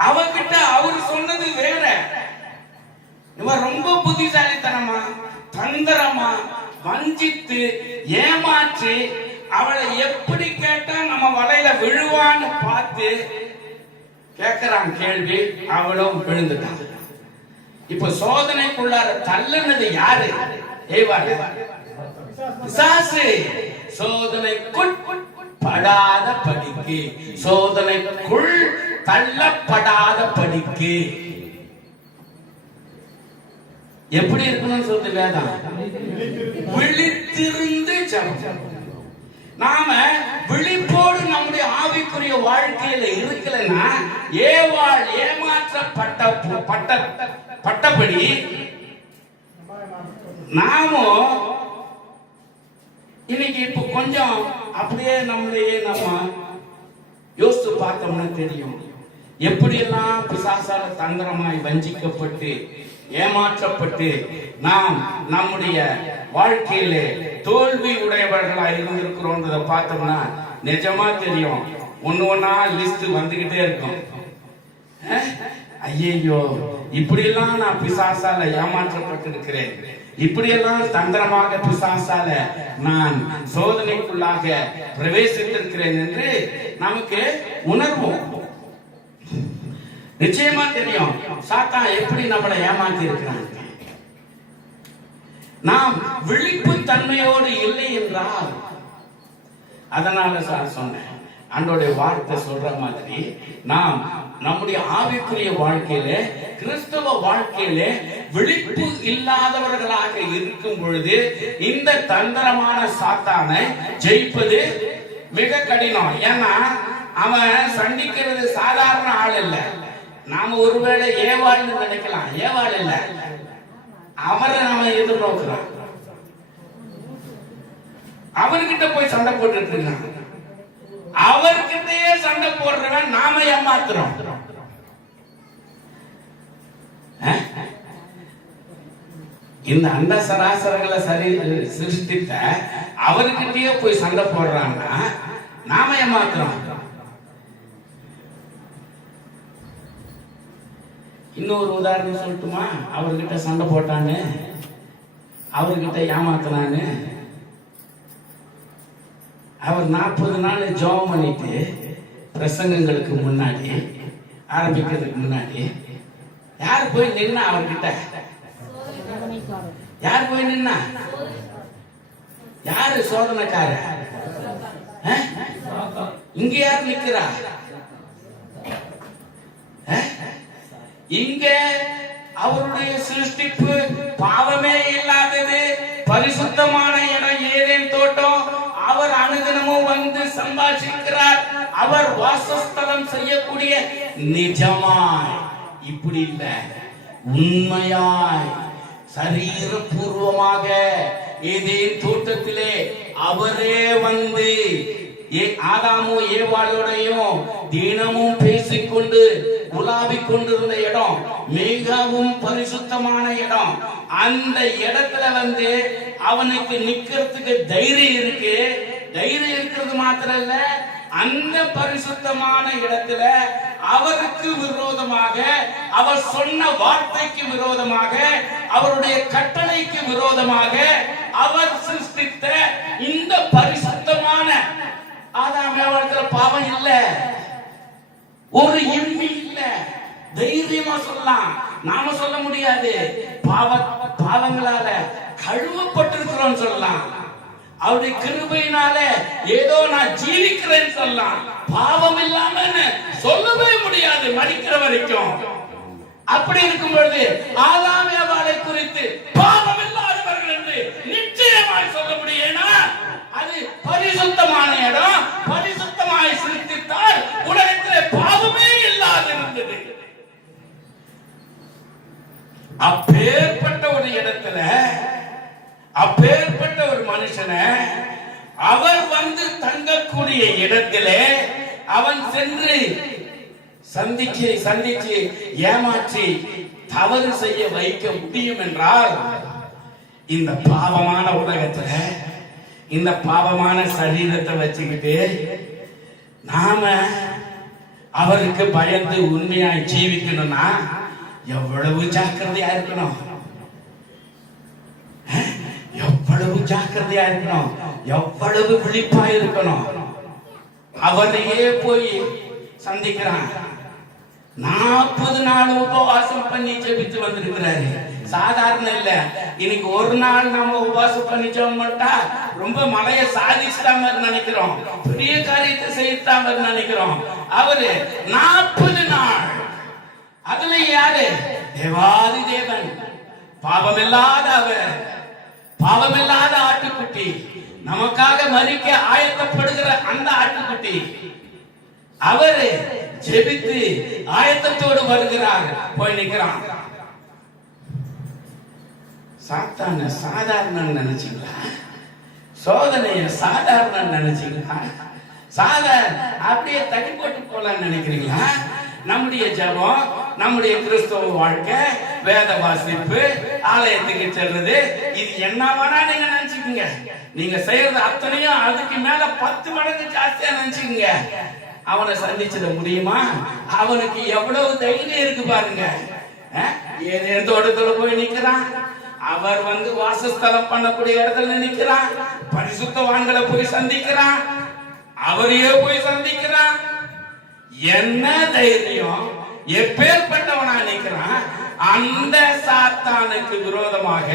அவகிட்ட அவர் சொன்னது வேற. இவன் ரொம்ப புத்திசாலித்தனமா, தந்திரமா, வஞ்சித்து, ஏமாற்றி, அவளை எப்படி கேட்டா நம்ம வலையில விழுவான்னு பார்த்து கேட்கிறான் கேள்வி, அவளும் விழுந்துட்டான். இப்ப சோதனைக்குள்ளார தள்ளுனது யாரு? ஏவாளு, பிசாசு. சோதனைக்குட்படாத படிக்கு, சோதனைக்குள் தள்ளப்படாத படிக்கு. எப்படி இருக்கணும்னு சொல்லுது வேதம்? விழித்திருந்து ஜெபம். நாம விழிப்போடு நம்முடைய ஆவிக்குரிய வாழ்க்கையில இருக்கலன்னா, ஏவாள் ஏமாற்றப்பட்டபடி நாமும் இன்னைக்கு இப்ப கொஞ்சம் அப்படியே நம்மளையே நம்ம யோசித்து பார்த்தோம்னா தெரியும், எப்படியெல்லாம் பிசாசால தந்திரமாய் வஞ்சிக்கப்பட்டு ஏமாற்றப்பட்டு நாம் நம்முடைய வாழ்க்கையிலே தோல்வி உடையவர்களா இருந்திருக்கிறோன்றத பார்த்தோம்னா நிஜமா தெரியும். ஒண்ணு ஒன்னா லிஸ்ட் வந்துகிட்டே இருக்கும். ஐயோ, இப்படியெல்லாம் நான் பிசாசால ஏமாற்றப்பட்டிருக்கிறேன், இப்படியெல்லாம் தந்திரமாக பிசாசால நான் சோதனைக்குள்ளாக பிரவேசித்திருக்கிறேன் என்று நமக்கு உணர்வோம். நிச்சயமா தெரியும் சாத்தான் எப்படி நம்மளை ஏமாற்றி இருக்கிறான். நாம் விழிப்பு தன்மையோடு இல்லை என்றால், அதனால சார் சொன்னேன், அன்றோடைய வார்த்தை சொல்ற மாதிரி நாம் நம்முடைய ஆவிக்குரிய வாழ்க்கையில, கிறிஸ்தவ வாழ்க்கையில விழிப்பு இல்லாதவர்களாக இருக்கும் பொழுது இந்த தந்திரமான சாத்தானை ஜெயிப்பது மிக கடினம். ஏன்னா அவன் சண்டிக்கிறது சாதாரண ஆள் இல்ல. நாம ஒருவேளை ஏவாள்னு நினைக்கலாம், ஏவாள் இல்ல, அவரை நாம எதிர்நோக்கிறோம். அவர்கிட்ட போய் சண்டை போட்டுட்டு இருக்கான். அவர்கிட்டயே சண்டை போடுறவன் நாம ஏமாத்துறோம். இந்த அண்ட சராசரங்களை சரி சிருஷ்டித்த அவர்கிட்டயே போய் சண்டை போடுறான்னா நாம ஏமாத்துறோம். இன்னொரு உதாரணம் சொல்லட்டுமா? அவர்கிட்ட சண்டை போட்டான்னு, அவர்கிட்ட ஏமாத்தினான்னு. அவர் 40 நாள் ஜெபம் பண்ணிட்டு பிரசங்கங்களுக்கு முன்னாடி, ஆரம்பிக்கிறதுக்கு முன்னாடி யார் போய் நின்னா? அவர்கிட்ட யார் போய் நின்னா? யாரு சோதனைக்கார? இங்க யார் நிக்கிறா? இங்க அவருடைய சிருஷ்டிப்பு பாவமே இல்லாதது, பரிசுத்தமான இடம் ஏதேன் தோட்டம். அவர் அனுதினமும் வந்து சம்பாஷிக்கிறார். அவர் வாசஸ்தலம் செய்யக்கூடிய நிஜமாய், இப்படி இல்ல, உண்மையாய் சரீரபூர்வமாக ஏதேன் தோட்டத்திலே அவரே வந்து ஆதாமோ ஏவாளோடையும் தினமும் பேசிக்கொண்டு உலாவிக் கொண்டிருந்த இடம் மிகவும் பரிசுத்தமான இடம். அந்த இடத்துல வந்து அவனுக்கு நிக்கிறதுக்கு தைரியம் இருக்கு. தைரியம் இருக்கிறது மாத்திரம் இல்ல, அந்த பரிசுத்தமான இடத்துல அவருக்கு விரோதமாக, அவர் சொன்ன வார்த்தைக்கு விரோதமாக, அவருடைய கட்டளைக்கு விரோதமாக அவர் சிருஷ்டித்த இந்த பரிசுத்தமான ஆதாம் ஏவாளத்துல பாவம் இல்ல, ஒரு இம்மி இல்ல. தைரியமா சொல்லலாம். நாம சொல்ல முடியாது. பாவங்களால கழுவப்பட்டிருக்கிறோம் சொல்லலாம். அவருடைய கிருபையினால ஏதோ நான் ஜீவிக்கிறேன்னு சொல்லலாம். பாவம் இல்லாம சொல்லவே முடியாது மரிக்கிற வரைக்கும். அப்படி இருக்கும் பொழுது ஆதாம் ஏவாளை குறித்து பாவம் இல்லாதவர்கள் என்று நிச்சயமாய் சொல்ல முடியும்னா அது பரிசுத்தமான இடம். பரிசுத்தமாய் சிருஷ்டித்தால் உலகத்தில் பாவமே இல்லாதிருந்தது. அப்பேற்பட்ட ஒரு இடத்துல, அப்பேற்பட்ட ஒரு மனுஷனை அவர் வந்து தங்கக்கூடிய இடத்திலே அவன் சென்று சந்திச்சு ஏமாற்றி தவறு செய்ய வைக்க முடியும் என்றால், இந்த பாவமான உலகத்துல இந்த பாவமான சரீரத்தை வச்சுக்கிட்டு நாம அவருக்கு பயந்து உண்மையாய் ஜீவிக்கணும்னா எவ்வளவு ஜாக்கிரதையா இருக்கணும், எவ்வளவு ஜாக்கிரதையா இருக்கணும், எவ்வளவு விழிப்பா இருக்கணும். அவரையே போய் சந்திக்கிறான். 40 நாள் உபவாசம் பண்ணி ஜெபித்து வந்திருக்கிறாரு. சாதாரண இல்ல. இன்னைக்கு ஒரு நாள் நாம உபவாசம் பண்ணி ஜெபம் பண்ணிட்டா ரொம்ப மலையை சாதிச்சிட்டா மாதிரி நினைக்கிறோம், பெரிய காரியத்தை செய்யட்டா மாதிரி நினைக்கிறோம். அவரு 40 நாள், அதுல யாரு? தேவாதி தேவன், பாவமில்லாத அவர், பாவமில்லாத ஆட்டுக்குட்டி, நமக்காக மரிக்க ஆயத்தப்படுகிற அந்த ஆட்டுக்குட்டி, அவரு ஜெபித்து ஆயத்தத்தோடு வருகிறார். போய் நிற்கிறான். சாத்தான சாதாரண நினைச்சீங்களா? சோதனைய சாதாரண நினைச்சீங்களா? சாதாரண அப்படியே தட்டி போட்டு போலான்னு நினைக்கிறீங்களா? நம்முடைய ஜெபம், நம்முடைய கிறிஸ்தவ வாழ்க்கை, வேத வாசிப்பு, ஆலயத்துக்கு செல்றது, இது என்ன வேணா நீங்க நினைச்சுக்கீங்க. நீங்க செய்யறது அத்தனையும் அதுக்கு மேல 10 மடங்கு ஜாஸ்தியா நினைச்சுக்கீங்க. அவனை சந்திச்சிட முடியுமா? அவனுக்கு எவ்வளவு தைரியம் இருக்கு பாருங்க. ஏதேன் தோட்டத்துல போய் நிக்கிறான். அவர் வாசஸ்தலம் பண்ணக்கூடிய இடத்துல நிக்கிறான். பரிசுத்தவான்களை போய் சந்திக்கிறான். அவரையே போய் சந்திக்கிறான். என்ன தைரியம்! எப்பேற்பட்டவனா நிக்கிறான்! அந்த சாத்தானுக்கு விரோதமாக,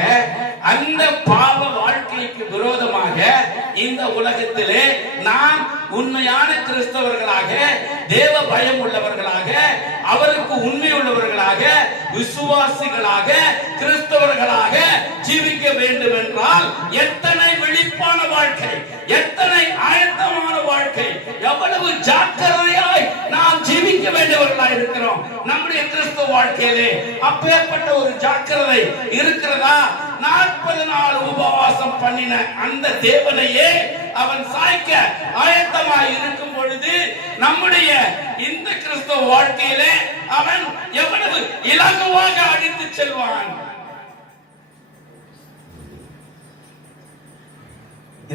அந்த பாவ வாழ்க்கைக்கு விரோதமாக இந்த உலகத்திலே நாம் உண்மையான கிறிஸ்தவர்களாக, தேவ பயம் உள்ளவர்களாக, அவருக்கு உண்மை உள்ளவர்களாக, விசுவாசிகளாக, கிறிஸ்தவர்களாக ஜீவிக்க வேண்டும் என்றால் எத்தனை வெளிப்பான வாழ்க்கை, எத்தனை ஆயத்தமான வாழ்க்கை, எவ்வளவு ஜாக்கிரதையாய் நாம் ஜீவிக்க வேண்டியவர்களாய் இருக்கிறோம். நம்முடைய கிறிஸ்தவ வாழ்க்கையிலே அப்பேற்பட்ட ஒரு ஜாக்கிரதை இருக்கிறதா? 40 நாள் உபவாசம் பண்ணின அந்த தேவனையே அவன் சாய்க்க ஆயத்தமாய் இருக்கும் பொழுது நம்முடைய இந்த கிறிஸ்தவ வாழ்க்கையிலே அவன் எவ்வளவு இலகுவாக அடித்து செல்வான்.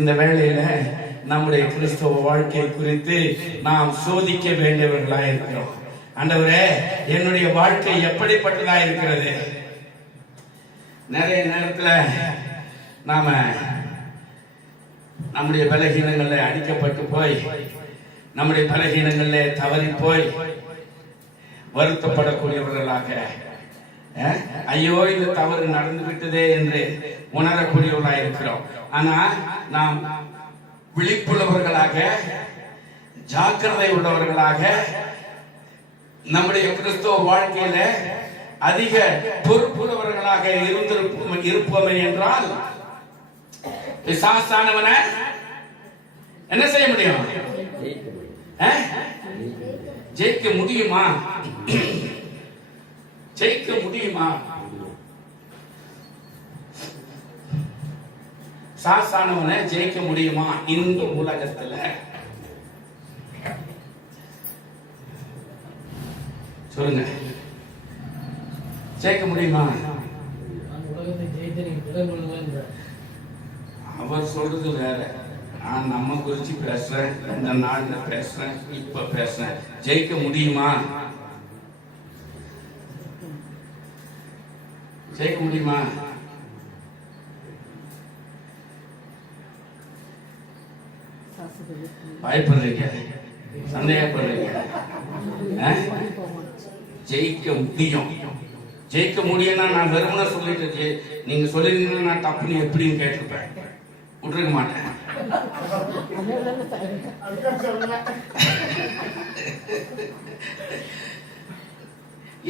இந்த வேளையில நம்முடைய கிறிஸ்தவ வாழ்க்கை குறித்து நாம் சோதிக்க வேண்டியவர்களாக இருக்கிறோம். ஆண்டவரே, என்னுடைய வாழ்க்கை எப்படிப்பட்டதா இருக்கிறது? நிறைய நேரத்துல நாம நம்முடைய பலகீனங்கள்ல அடிக்கப்பட்டு போய், நம்முடைய பலகீனங்கள்ல தவறி போய் வருத்தப்படக்கூடியவர்களாக, ஐயோ இந்த தவறு நடந்து விட்டதே என்று உணரக்கூடியவர்களாக இருக்கிறோம். ஆனா நாம் விழிப்புள்ளவர்களாக, ஜாக்கிரதை உள்ளவர்களாக நம்முடைய கிறிஸ்தவ வாழ்க்கையில அதிக பொறுப்புள்ளவர்களாக இருப்போமே என்றால் பிசாசானவனை என்ன செய்ய முடியும்? ஜெயிக்க முடியுமா? ஜெயிக்க முடியுமா? சாசானவனை ஜெயிக்க முடியுமா இந்த உலகத்துல? சொல்லுங்க, ஜெயிக்க முடியுமா? அவர் சொல்றது வேற, நான் நம்ம குறிச்சு பேசுறேன், இந்த நாள்ல பேசுறேன், இப்ப பேசுறேன். ஜெயிக்க முடியுமா? ஜெயிக்க முடியுமா? பயப்படுறீங்க, சந்தேகப்படுறீங்க. ஜெயிக்க முடியும். ஜெயிக்க முடியும்னா நான் வெறுமனே சொல்லிட்டு நீங்க சொல்லிருந்தீங்கன்னா நான் தப்புன்னு எப்படின்னு கேட்டிருப்பேன், விட்டுருக்க மாட்டேன்.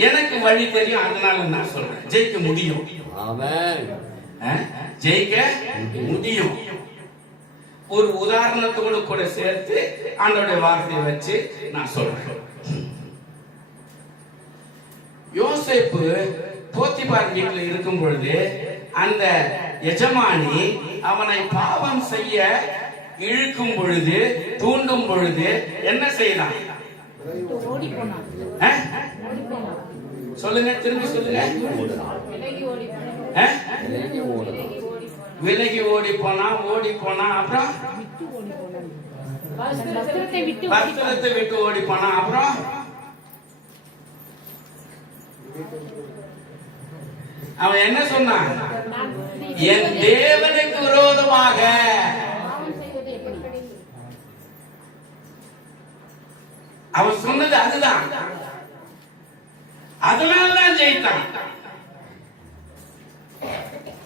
எனக்கு வழி தெரியும், அதனால நான் சொல்றேன் ஜெயிக்க முடியும். ஜெயிக்க முடியும். ஒரு உதாரணத்தோடு கூட சேர்த்து ஆண்டவருடைய வார்த்தையை வச்சு நான் சொல்றேன். யோசேப்பு போத்திபார் வீட்டில் இருக்கும் பொழுது அந்த எஜமானி அவனை பாவம் செய்ய இழுக்கும் பொழுது, தூண்டும் பொழுது என்ன செய்தான்? சொல்லுங்க, திரும்பி சொல்லுங்க. விலகி ஓடி போனா, அப்புறம் வஸ்திரத்தை விட்டு ஓடி போனா, அப்புறம் அவன் என்ன சொன்னான்? என் தேவனுக்கு விரோதமாக. அவன் சொன்னது அதுதான். அதனால்தான் ஜெயித்தான்.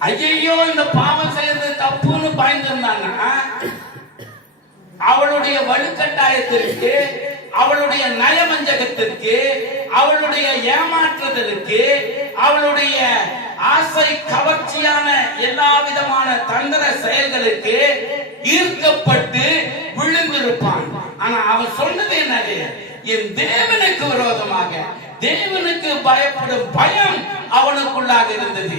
ஐயோ இந்த பாவம் செய்யறது தப்புன்னு பயந்திருந்தாங்கன்னா அவளுடைய வலுக்கட்டாயத்திற்கு, அவளுடைய நயவஞ்சகத்திற்கு, அவளுடைய ஏமாற்றுதலுக்கு, அவளுடைய ஆசை கவர்ச்சியான எல்லா விதமான தந்திர செயல்களுக்கு ஈர்க்கப்பட்டு விழுந்திருப்பான். ஆனா அவன் சொன்னது என்னது? என் தேவனுக்கு விரோதமாக. தேவனுக்கு பயப்படும் பயம் அவனுக்குள்ளாக இருந்தது.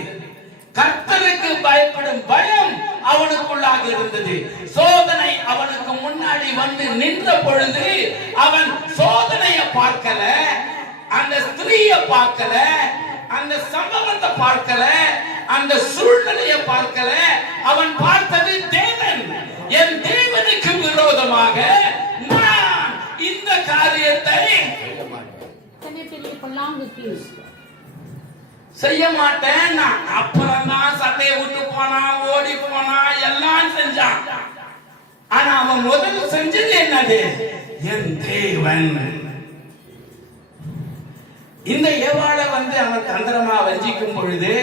கர்த்தருக்கு பயப்படும் பயம் அவனுக்குள்ளாக இருந்தது. சோதனை அவனுக்கு முன்னாடி வந்து நின்ற பொழுது அவன் சோதனையை பார்க்கல, அந்த ஸ்திரீயை பார்க்கல, அந்த சம்பவத்தை பார்க்கல, அந்த சூழ்நிலையை பார்க்கல. அவன் பார்த்தது தேவன். என் தேவனுக்கு விரோதமாக நான் இந்த காரியத்தை செய்ய மாட்டேன். நான் அப்புறம் தான் சட்டையை விட்டு போனா, ஓடி போனா, எல்லாம் செஞ்சான். ஆனா அவன் முதல்ல செஞ்சது என்னது? என் தேவன். இந்த ஏவாளை அவன் தந்திரமா வஞ்சிக்கும் பொழுது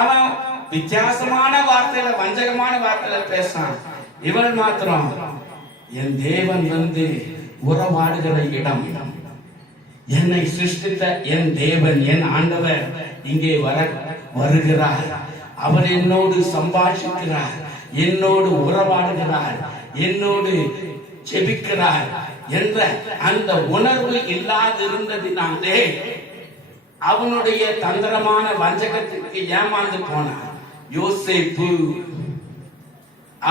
அவன் வித்தியாசமான வார்த்தையில, வஞ்சகமான வார்த்தையில பேசான். இவள் மாத்திரம் என் தேவன் உறவாடுகிற இடம், என்னை சிருஷ்டித்த என் தேவன், என் ஆண்டவர் இங்கே வருகிறார். அவர் என்னோடு சம்பாஷிக்கிறார், என்னோடு உறவாடுகிறார், என்னோடு ஜெபிக்கிறார் என்ற அந்த உணர்வு இல்லாதிருந்ததினாலே அவனுடைய தந்திரமான வஞ்சகத்திற்கு ஏமாந்து போனான். யோசேப்பு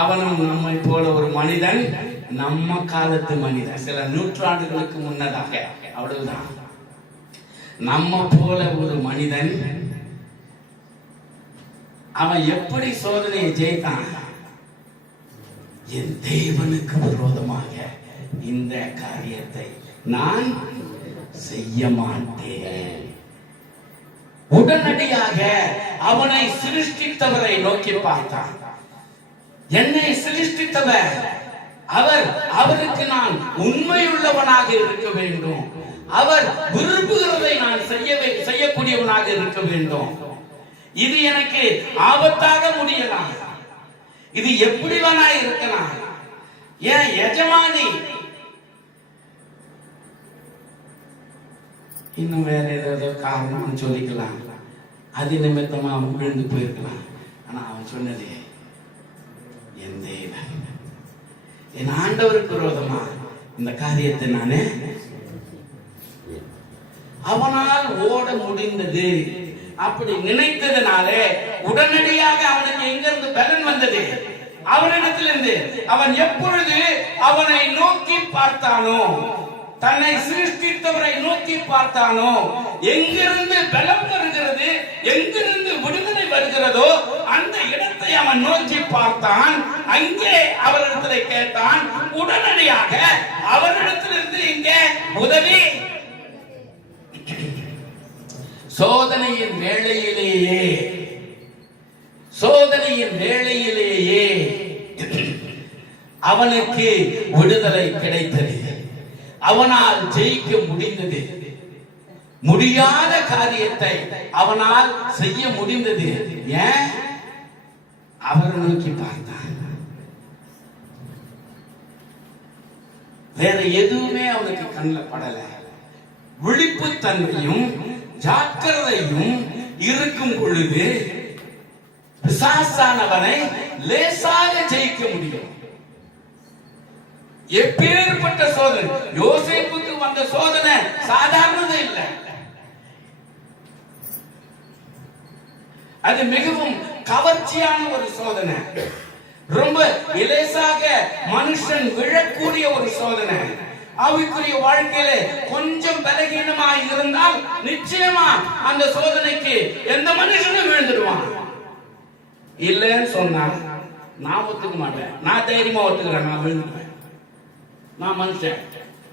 அவனும் நம்மை போல ஒரு மனிதன், நம்ம காலத்து மனிதன், சில நூற்றாண்டுகளுக்கு முன்னதாக. அவ்வளவுதான். நம்ம போல ஒரு மனிதன். அவன் எப்படி சோதனையை ஜெயித்தான்? என் தேவனுக்கு விரோதமாக இந்த காரியத்தை நான் செய்ய மாட்டேன். உடனடியாக அவனை சிருஷ்டித்தவரை நோக்கி பார்த்தான். என்னை சிருஷ்டித்தவர் அவர், அவருக்கு நான் உண்மையுள்ளவனாக இருக்க வேண்டும். அவர் விரும்புகிறதை நான் செய்யக்கூடியவனாக இருக்க வேண்டும். இது எனக்கு ஆபத்தாக முடியலாம், இது எப்படி வேணா இருக்கலாம். ஏன் எஜமானி இன்னும் வேற ஏதாவது காரணம் சொல்லிக்கலாம், அது நிமித்தமா அவன் விழுந்து போயிருக்கலாம். ஆனா அவன் சொன்னது என் தேவன், என் ஆண்டவருக்கு விரோதமா இந்த காரியத்தை நானே. அவனால் ஓட முடிந்தது. அப்படி நினைத்ததுனாலே உடனடியாக அவனுக்கு எங்கிருந்து பலன் வந்தது? அவனிடத்திலிருந்து. அவன் எப்பொழுது அவனை நோக்கி பார்த்தானோ, தன்னை சிருஷ்டித்தவரை நோக்கி பார்த்தானோ, எங்கிருந்து பலம் வருகிறது, எங்கிருந்து விடுதலை வருகிறதோ அந்த இடத்தை அவன் நோக்கி பார்த்தான். அங்கே அவரிடத்தில் கேட்டான். உடனடியாக அவரிடத்திலிருந்து இங்கே உதவி. சோதனையின் வேளையிலேயே, சோதனையின் வேளையிலேயே அவனுக்கு விடுதலை கிடைத்தது. அவனால் ஜெயிக்க முடிந்தது. முடியாத காரியத்தை அவனால் செய்ய முடிந்தது. ஏன்? அவரை நோக்கி பார்த்தான். வேற எதுவுமே அவனுக்கு கண்ணில் படல. விழிப்பு தன்மையும் ஜாக்கிரதையும் இருக்கும் பொழுது பிசாசானவனை லேசாக ஜெயிக்க முடியும். எப்பேற்பட்ட சோதனை! யோசேப்புக்கு வந்த சோதனை சாதாரணது இல்லை. அது மிகவும் கவர்ச்சியான ஒரு சோதனை. ரொம்ப இலேசாக மனுஷன் விழக்கூடிய ஒரு சோதனை. ஆவிக்குரிய வாழ்க்கையில கொஞ்சம் பலகீனமா இருந்தால் நிச்சயமா அந்த சோதனைக்கு எந்த மனுஷனும் விழுந்துடுவான். இல்லைன்னு சொன்னா நான் ஒத்துக்க மாட்டேன். நான் தைரியமா ஒத்துக்கிறேன். நான் விழுந்துடுவேன். நான் மனுஷன்,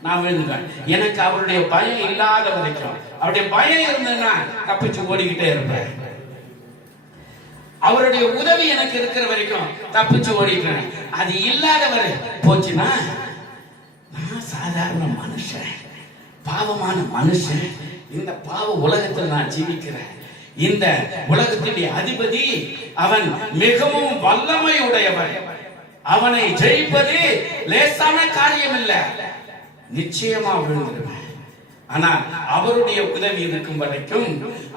நான் விழுந்துடுவேன். எனக்கு அவருடைய பயம் இல்லாத வரைக்கும், அவருடைய பயம் இருந்ததுன்னா தப்பிச்சு ஓடிக்கிட்டே இருப்பேன். அவருடைய உதவி எனக்கு இருக்கிற வரைக்கும் தப்பிச்சு ஓடிக்கிறேன். அது இல்லாத வரை போச்சுன்னா நான் சாதாரண மனுஷன், பாவமான மனுஷன். இந்த பாவ உலகத்தில் நான் ஜீவிக்கிறேன். இந்த உலகத்தினுடைய அதிபதி அவன் மிகவும் வல்லமை உடையவன். அவனை ஜெயிப்பது லேசான காரியம் இல்ல. நிச்சயமா விழுந்துடுவேன். ஆனா அவருடைய உதவி இருக்கும் வரைக்கும்,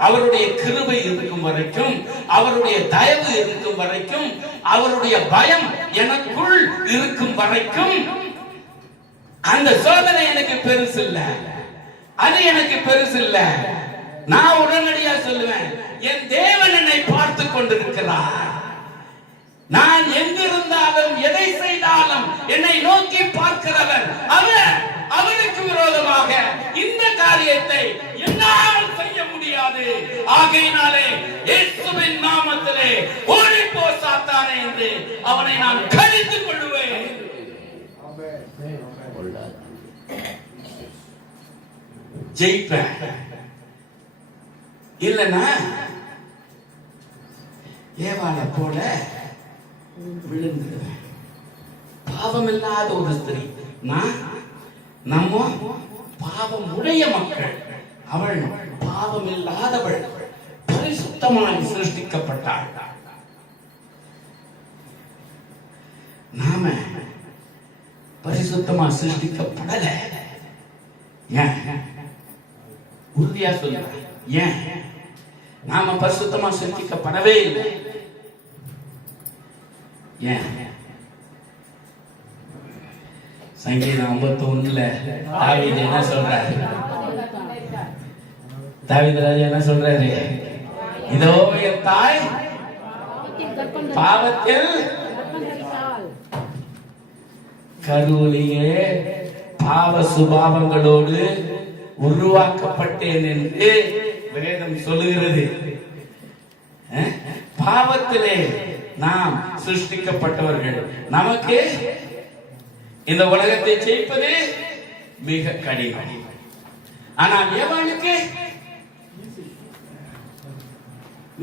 அவருடைய கிருபை இருக்கும் வரைக்கும், அவருடைய தயவு இருக்கும் வரைக்கும், அவருடைய பயம் எனக்குள் இருக்கும் வரைக்கும் அந்த சோதனை எனக்கு பெருசு இல்ல. அது எனக்கு பெருசு இல்ல. நான் உடனடியா சொல்லுவேன், என் தேவன் என்னை பார்த்து கொண்டிருக்கிறார். நான் எங்கிருந்தாலும் எதை செய்தாலும் என்னை நோக்கி பார்க்கிறவர் அவர். அவருக்கு விரோதமாக இந்த காரியத்தை என்னால் செய்ய முடியாது. ஆகையினாலே இயேசுவின் நாமத்திலே ஓடிப்போ சாத்தானே என்று அவனை நான் கடித்துக் கொள்ளுவேன். ஜெயிப்பேன். இல்லைன்னா ஏவாளை போல விழுந்துடுவேன். பாவம் இல்லாத ஒரு ஸ்திரீ. நம்ம பாவம் உடைய மக்கள். அவள் பாவம் இல்லாதவள், பரிசுத்தமாய் சிருஷ்டிக்கப்பட்டாள். நாம பரிசுத்தமா சிருஷ்டிக்கப்படல. ஏன்? உறுதியா சொல்ல, ஏன் நாம பரிசுத்தமா சிருஷ்டிக்கப்படவே இல்லை? ஏன்? சங்கீதம் 51ல தாவீது என்ன சொல்றாரு? தாவீது ராஜா என்ன சொல்றாரு? இதோ என் தாய் பாவத்தில் கருவிலே பாவ சுபாவங்களோடு உருவாக்கப்பட்டேன் என்று வேதம் சொல்லுகிறது. பாவத்திலே நாம் சிருஷ்டிக்கப்பட்டவர்கள். நமக்கு இந்த உலகத்தை ஜெயிப்பது மிக கடினம். ஆனால் ஏவாளுக்கு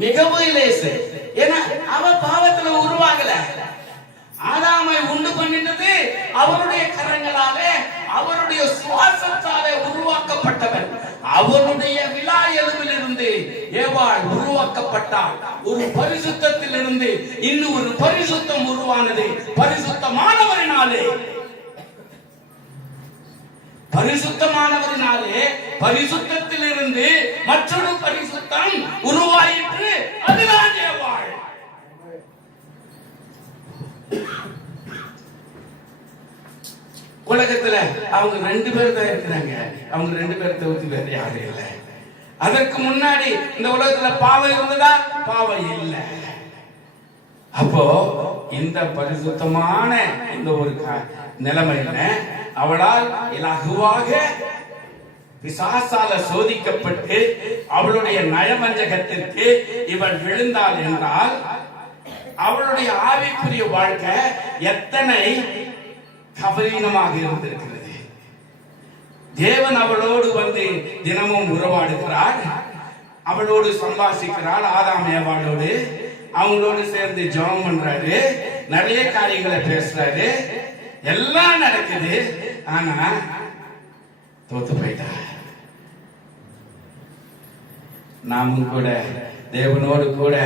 மிகவும் லேசு. ஏன்னா அவ பாவத்துல உருவாகல. ஆதாமை உண்டு பண்ணினது அவருடைய கரங்களாலே, அவருடைய சுவாசத்தாலே உருவாக்கப்பட்டவர். அவருடைய விலா எலும்பிலிருந்து ஏவாள் உருவாக்கப்பட்டாள். ஒரு பரிசுத்தத்தில் இருந்து இன்னும் ஒரு பரிசுத்தம் உருவானது. பரிசுத்தமானவரினாலே, பரிசுத்தமானவரினாலே பரிசுத்தத்தில் இருந்து மற்றொரு பரிசுத்தம் உருவாயிற்று. அதுதான் ஏவாள். உலகத்துல அவங்க 2 பேர் தான் இருக்கிறாங்க. அவங்க 2 பேர் தவிர்த்து வேற யாரும் இல்லை. அதற்கு முன்னாடி இந்த உலகத்துல பாவம் இருந்ததா? பாவம் இல்லை. அப்போ இந்த பரிசுத்தமான இந்த ஒரு நிலைமையில அவளால் இலகுவாக பிசாசால சோதிக்கப்பட்டு அவளுடைய நயவஞ்சகத்திற்கு இவள் விழுந்தாள் என்றால் அவளுடைய ஆவிக்குரிய வாழ்க்கை எத்தனை கவலீனமாக இருந்திருக்கிறது. தேவன் அவளோடு வந்து தினமும் உறவாடுகிறார், அவளோடு சம்பாஷிக்கிறார். ஆதாம் ஏவாளோடு அவங்களோடு சேர்ந்து ஜெபம் பண்றாரு, நிறைய காரியங்களை பேசுறாரு, எல்லாம் நடக்குது. ஆனா தோத்து போயிட்டார். நாமும் கூட தேவனோடு கூட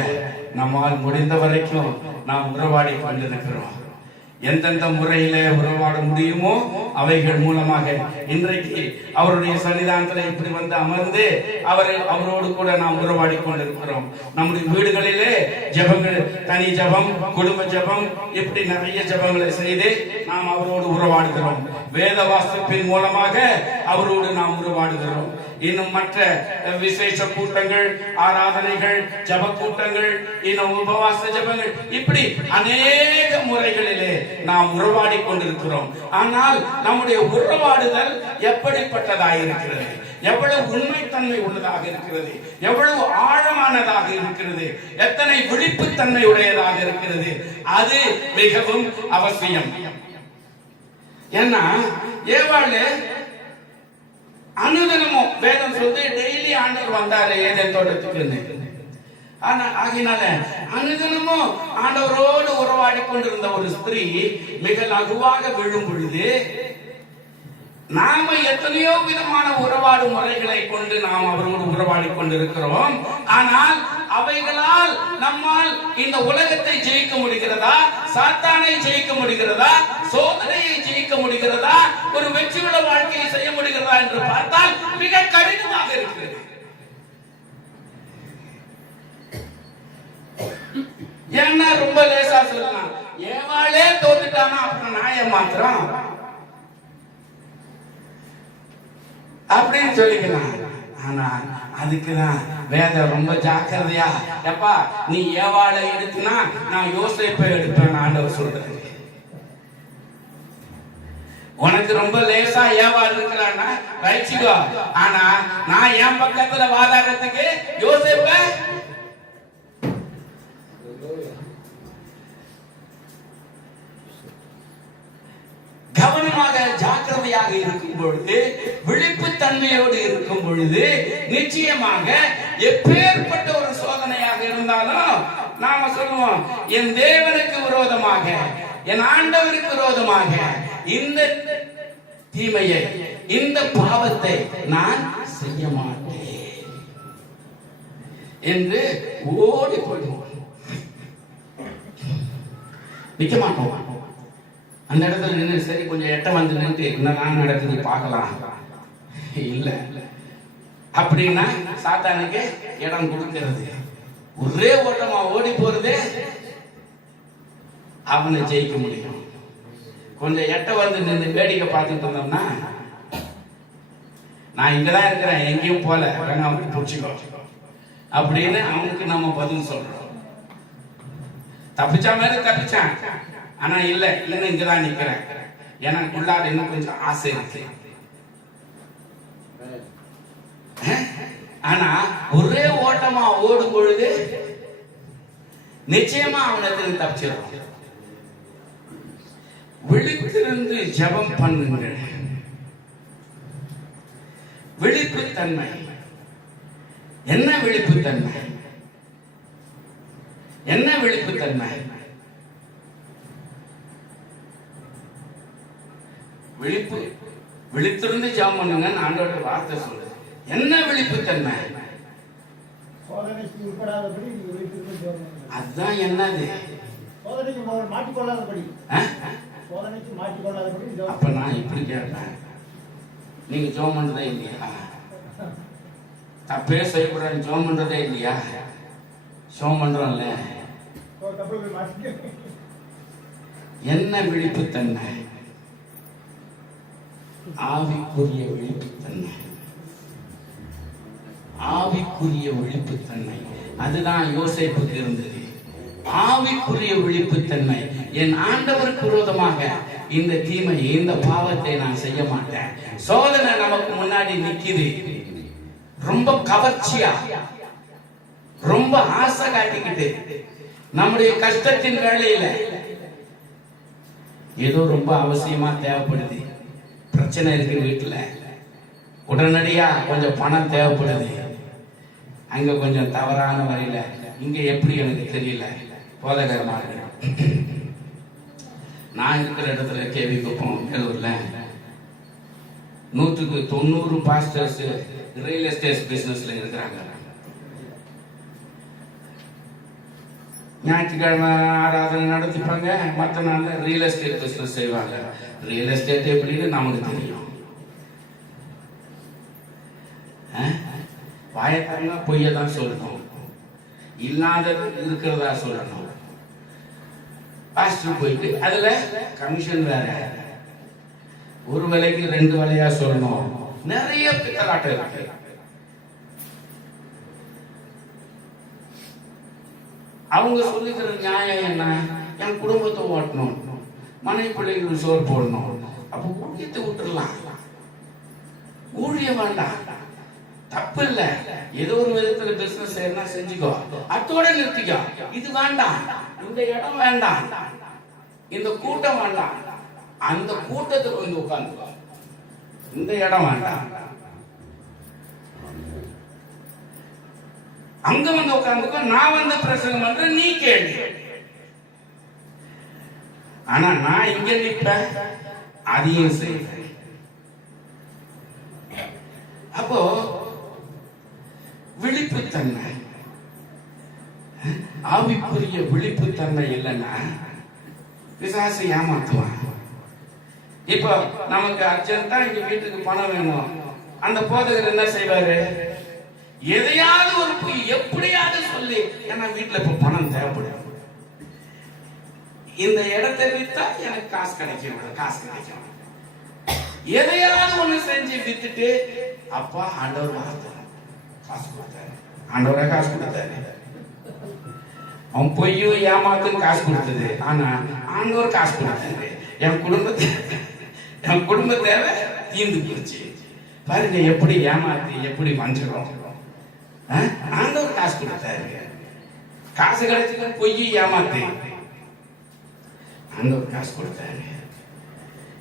நம்மால் முடிந்த வரைக்கும் நாம் உறவாடி கொண்டிருக்கிறோம். எந்தெந்த முறையில உறவாட முடியுமோ அவைகள் மூலமாக இன்றைக்கு அவருடைய சன்னிதானத்தில் இப்படி வந்து அமர்ந்து அவரோடு கூட நாம் உறவாடி கொண்டிருக்கிறோம். நம்முடைய வீடுகளிலே ஜெபங்கள், தனி ஜெபம், குடும்ப ஜெபம், இப்படி நிறைய ஜெபங்களை செய்து நாம் அவரோடு உறவாடுகிறோம். வேத வாசிப்பின் மூலமாக அவரோடு நாம் உறவாடுகிறோம். இன்னும் மற்ற விசேஷ கூட்டங்கள், ஆராதனைகள், ஜப கூட்டங்கள், இன்னும் உபவாச ஜபங்கள், இப்படி அநேக முறைகளிலே நாம் உறவாடி கொண்டிருக்கிறோம். ஆனால் நம்முடைய உறவாடுதல் எப்படிப்பட்டதாக இருக்கிறது? எவ்வளவு உண்மைத்தன்மை உள்ளதாக இருக்கிறது? எவ்வளவு ஆழமானதாக இருக்கிறது? எத்தனை விழிப்புத்தன்மை உடையதாக இருக்கிறது? அது மிகவும் அவசியம். ஏன்னா ஏவாளு அனுதினமும் வேதம் சொல்லி டெய்லி ஆண்டவர் வந்தாரு ஏதேன் தோட்டத்துக்கு. ஆனா ஆகினால அனுதினமும் ஆண்டவரோடு உறவாடி கொண்டிருந்த ஒரு ஸ்திரீ மிக லகுவாக விழும் பொழுது நாம எத்தனையோ விதமான உறவாடு முறைகளை கொண்டு நாம் அவரோடு உறவாடி கொண்டிருக்கிறோம். ஆனால் அவைகளால் நம்மால் இந்த உலகத்தை ஜெயிக்க முடிகிறதா? சாத்தானை ஜெயிக்க முடிகிறதா? சோதனையை ஜெயிக்க முடிகிறதா? ஒரு வெற்றியுள்ள வாழ்க்கையை செய்ய முடிகிறதா என்று பார்த்தால் மிக கடினமாக இருக்கிறது. ஏன்னா ரொம்ப லேசா சொல்லலாம், ஏவாளே தோத்துட்டானா அப்புறம் நாய மாத்திரம் அப்படின்னு சொல்லிக்கலாம். ஆனா அதுக்குதான் வேதம் ரொம்ப ஜாக்கிரதையா, எப்பா நீ ஏவாளை எடுத்துனா நான் யோசேப்பை எடுப்பேன் ஆண்டவர் சொல்றாரு. உனக்கு ரொம்ப லேசா ஏவா இருக்கிறான்னா ரைச்சிக்கோ. ஆனா நான் என் பக்கத்துல வாதாடுறதுக்கு யோசிப்ப கவனமாக ஜாக்கிரதையாக இருக்கும் பொழுது, விழிப்பு தன்மையோடு இருக்கும் பொழுது, நிச்சயமாக எப்பேற்பட்ட ஒரு சோதனையாக இருந்தாலும் நாம சொல்லுவோம், என் தேவனுக்கு விரோதமாக, என் ஆண்டவருக்கு விரோதமாக இந்த தீமையை, இந்த பாவத்தை நான் செய்ய மாட்டேன் என்று ஓடி போயிடுவோம். நிக்க மாட்டோம். அந்த இடத்துல நின்று சரி கொஞ்சம் எட்ட வந்து நின்று என்னதான் நடக்குது பார்க்கலாம் இல்ல அப்படின்னா சாத்தானுக்கு இடம் கொடுக்கிறது. ஒரே ஓட்டமா ஓடி போறது அவனை ஜெயிக்க முடியும். கொஞ்சம் எட்ட வந்து நின்று வேடிக்கை பார்த்துட்டு இருந்தோம்னா, நான் இங்கதான் இருக்கிறேன் எங்கேயும் போல அவனுக்கு பிடிச்சிக்கோ அப்படின்னு அவனுக்கு நம்ம பதில் சொல்றோம். தப்பிச்சா மாதிரி தப்பிச்சான், ஆனா இல்ல இல்லன்னு இங்கதான் நிக்கிறேன், எனக்குள்ளார இன்னும் கொஞ்சம் ஆசை இருக்கு. ஆனா ஒரே ஓட்டமா ஓடும் பொழுது நிச்சயமா அவனுக்கு தப்பிச்சிடும். விழித்திருந்து ஜெபம் பண்ணுங்கள். விழிப்பு தன்மை என்ன? விழிப்பு தன்மை என்ன? விழிப்பு தன்மை விழிப்பு விழித்திருந்து ஜெபம் பண்ணுங்க ஆண்டவரோட வார்த்தை சொல்லுது. என்ன விழிப்பு தன்மை? சோதனைக்கு உட்படாதபடி நீங்க விழித்திருந்து ஜெபம் பண்ணுங்க. அதுதான் என்னது? சோதனைக்கு மாட்டிக்கொள்ளாதபடி. சோதனைக்கு மாட்டிக்கொள்ளாதபடி ஜெபம். அப்ப நான் இப்படி கேட்பேன், நீங்க ஜெபம் பண்றதே இல்லையா? தப்பே செய்யக்கூடாது ஜெபம் பண்றதே இல்லையா? ஜெபம் பண்றோம்ல, என்ன விழிப்பு தன்மை? ஆவிக்குரிய விழிப்புத்தன்மை. ஆவிக்குரிய விழிப்புத்தன்மை அதுதான் யோசேப்புக்கு இருந்தது. ஆவிக்குரிய விழிப்புத்தன்மை. என் ஆண்டவருக்கு விரோதமாக இந்த தீமை, இந்த பாவத்தை நான் செய்ய மாட்டேன். சோதனை நமக்கு முன்னாடி நிக்குது, ரொம்ப கவர்ச்சியா, ரொம்ப ஆசை காட்டிக்கிட்டு, நம்முடைய கஷ்டத்தின் வேளையில ஏதோ ரொம்ப அவசியமா தேவைப்படுது, பிரச்சனை இருக்கு வீட்டுல, உடனடியா கொஞ்சம் பணம் தேவைப்படுது, அங்க கொஞ்சம் தவறான வரையில, இங்க எப்படி எனக்கு தெரியல, போதகரமாக நான் இருக்கிற இடத்துல கேவி குப்பம் மேலூர்ல 190 பாஸ்டர்ஸ் ரியல் எஸ்டேட் பிசினஸ்ல இருக்கிறாங்க. ஞாயிற்றுக்கிழமை ஆராதனை நடத்திப்பாங்க, மற்ற நாள்ல ரியல் எஸ்டேட் பிசினஸ் செய்வாங்க. ரியல் எஸ்டேட் எப்படின்னு நமக்கு தெரியும். வாயத்தாங்க பொய்யதான் சொல்லணும், இல்லாதது இருக்கிறதா சொல்லணும். பாஸ்டர் போயிட்டு அதுல கமிஷன் வேற, ஒரு வேலைக்கு 2 வேலையா சொல்லணும். நிறைய பித்தலாட்டம் இருக்கு. அவங்க சொல்லிக்கிற நியாயம் என்ன? என் குடும்பத்தை ஓட்டணும், மனைவி பிள்ளைகளுக்கு சோறு போடணும். அப்ப ஊழியத்தை விட்டுடலாம், ஊழிய வேண்டாம், தப்பு இல்ல. ஏதோ ஒரு விதத்துல பிசினஸ் என்ன செஞ்சுக்கோ, அத்தோட நிறுத்திக்கோ. இது வேண்டாம், இந்த இடம் வேண்டாம், இந்த கூட்டம் வேண்டாம், அந்த கூட்டத்துக்கு வந்து உட்கார்ந்து, இந்த இடம் வேண்டாம், அங்க வந்து உட்கார்ந்துக்கோ, நான் வந்து பிரசங்கம் பண்றேன், நீ கேள்வி. ஆனா நான் இங்க நிற்பேன், அதையும் செய்வேன். அப்போ விழிப்புத்தன்மை, ஆவிக்குரிய விழிப்புத்தன்மை இல்லைன்னா பிசாசு ஏமாத்துவான். இப்போ நமக்கு அர்ஜென்ட்டா இங்க வீட்டுக்கு பணம் வேணும், அந்த போதகர் என்ன செய்வாரு? எதையாவது ஒரு பொய் எப்படியாவது சொல்லி, ஏன்னா வீட்டுல இப்ப பணம் தேவைப்படும், இந்த இடத்தை வித்தா எனக்கு காசு கிடைக்கும், எதையாவது ஒண்ணு செஞ்சு வித்துட்டு, அப்பா ஆண்டவர் வார்த்தை காசு கொடுத்தாரு, ஆண்டவரே காசு கொடுத்தாரு. அவன் பொய்யும் ஏமாத்தும் காசு கொடுத்தது, ஆனா ஆண்டவர் காசு கொடுத்தாரு. என் குடும்பத்தை என் குடும்ப தேவை தீர்ந்து போச்சு. பாருங்க எப்படி ஏமாத்தி எப்படி வஞ்சிடும். ஆண்டவர் காசு கொடுத்தாரு, காசு கிடைச்சது பொய் ஏமாத்தி ஆண்டவர் காசு கொடுத்தாரு.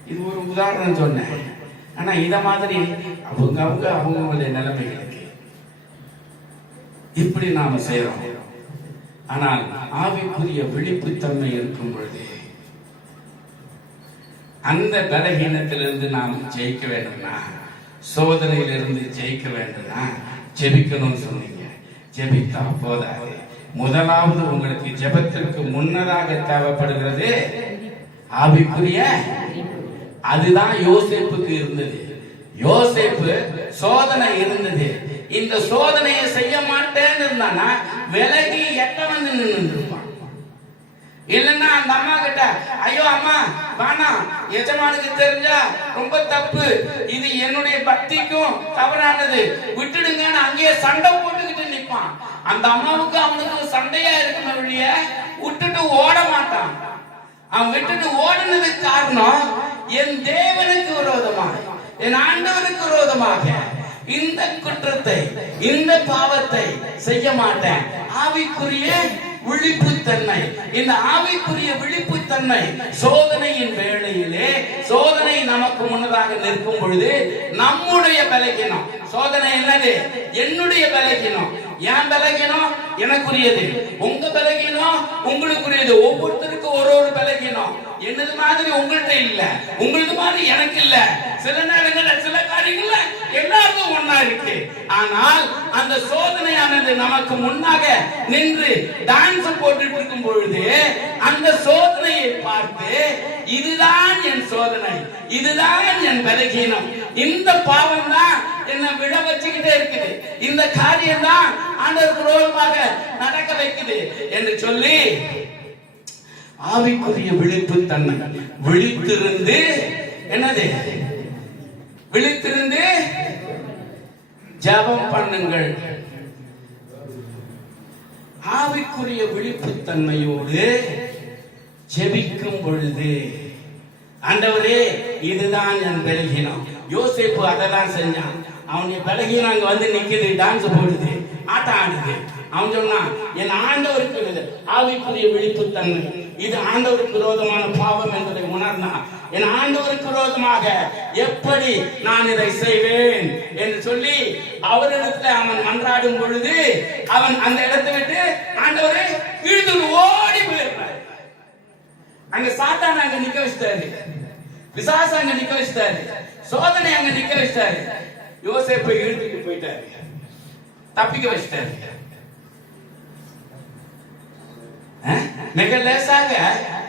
இது ஒரு உதாரணம் சொன்னேன். ஆனா இத மாதிரி அவங்களுடைய நிலைமைகளுக்கு இப்படி நாம செய்யறோம். ஆனால் ஆவிக்குரிய விழிப்புத்தன்மை இருக்கும் பொழுது அந்த பலகீனத்திலிருந்து நாம் ஜெயிக்க வேண்டும்னா, சோதனையிலிருந்து ஜெயிக்க வேண்டும்னா ஜெபிக்கணும்னு சொன்னீங்க. ஜெபித்தா போதாது. முதலாவது உங்களுக்கு ஜெபத்திற்கு முன்னதாக தேவைப்படுகிறது ஆவிக்குரிய. அதுதான் யோசேப்புக்கு இருந்தது. யோசேப்பு சோதனை இருந்தது. இந்த சோதனையை செய்ய மாட்டேன்னு இருந்தானா விலகி எட்ட வந்து நின்றுப்பான். இல்லன்னா அந்த அம்மா கிட்ட, ஐயோ அம்மா வேணாம், எஜமானுக்கு தெரிஞ்சா ரொம்ப தப்பு, இது என்னுடைய பக்திக்கும் தவறானது, விட்டுடுங்கன்னு அங்கேயே சண்டை போட்டுக்கிட்டு நிற்பான். அந்த அம்மாவுக்கு அவனுக்கு சண்டையா இருக்குமே வழிய விட்டுட்டு ஓட மாட்டான். அவன் விட்டுட்டு ஓடினதுக்கு காரணம் என் தேவனுக்கு விரோதமாக, என் ஆண்டவனுக்கு விரோதமாக இந்த குற்றத்தை, இந்த பாவத்தை செய்ய மாட்டேன். ஆவிக்குரிய விழிப்புத்தன்மை. இந்த ஆவிக்குரிய விழிப்புத்தன்மை சோதனையின் வேளையிலே, சோதனை நமக்கு முன்னதாக நிற்கும் பொழுது நம்முடைய பலகீனம். சோதனை என்னது? என்னுடைய பலகீனம். என் பலகீனம் எனக்குரியது, உங்க பலகீனம் உங்களுக்குரியது. ஒவ்வொருத்தருக்கும் ஒரு ஒரு பலகீனம். என்னது மாதிரி உங்கள்கிட்ட இல்ல, உங்களுக்கு மாதிரி எனக்கு இல்ல. சில நேரங்கள்ல சில காரியங்கள்ல எல்லாருக்கும் ஒன்னா இருக்கு. ஆனால் அந்த சோதனையானது நமக்கு முன்னாக நின்று டான்ஸ் போட்டுட்டு இருக்கும் பொழுது அந்த சோதனையை பார்த்து, இதுதான் என் சோதனை, இதுதான் என் பலகீனம், இந்த பாவம் தான் என்ன விட வச்சுக்கிட்டே இருக்குது, இந்த காரியம் தான் ஆண்டவருக்கு விரோதமாக நடக்க வைக்குது என்று சொல்லி ஆவிக்குரிய விழிப்புத்தன்மை. விழித்திருந்து என்னது? விழித்திருந்து ஜெபம் பண்ணுங்கள். ஆவிக்குரிய விழிப்புத்தன்மையோடு ஜெபிக்கும் பொழுது, ஆண்டவரே இதுதான் என் பலகீனம். யோசேப்பு அதெல்லாம் செஞ்சான். அவனுடைய பலகீனம் அங்க வந்து நிக்குது, டான்ஸ் போடுது, ஆட்டம் ஆடுது. அவன் சொன்னான், என் ஆண்டவருக்கு ஆவிக்குரிய விழிப்புத்தன்மை, இது ஆண்டவருக்கு விரோதமான பாவம் என்பதை உணர்ந்தான். என் ஆண்டவருக்கு விரோதமாக எப்படி நான் இதை செய்வேன் என்று சொல்லி அவரிடத்துல அவன் மன்றாடும் பொழுது அவன் அந்த இடத்தை விட்டு ஆண்டவரை இழுத்து ஓடி போயிருப்பார். அங்க சாத்தான் அங்க நிக்க வச்சிட்டாரு, பிசாசு அங்க நிக்க வச்சிட்டாரு, சோதனை அங்க நிக்க வச்சிட்டாரு. யோசேப்பை இழுத்துட்டு போயிட்டாரு, தப்பிக்க வச்சிட்டாரு. மிக லேசாக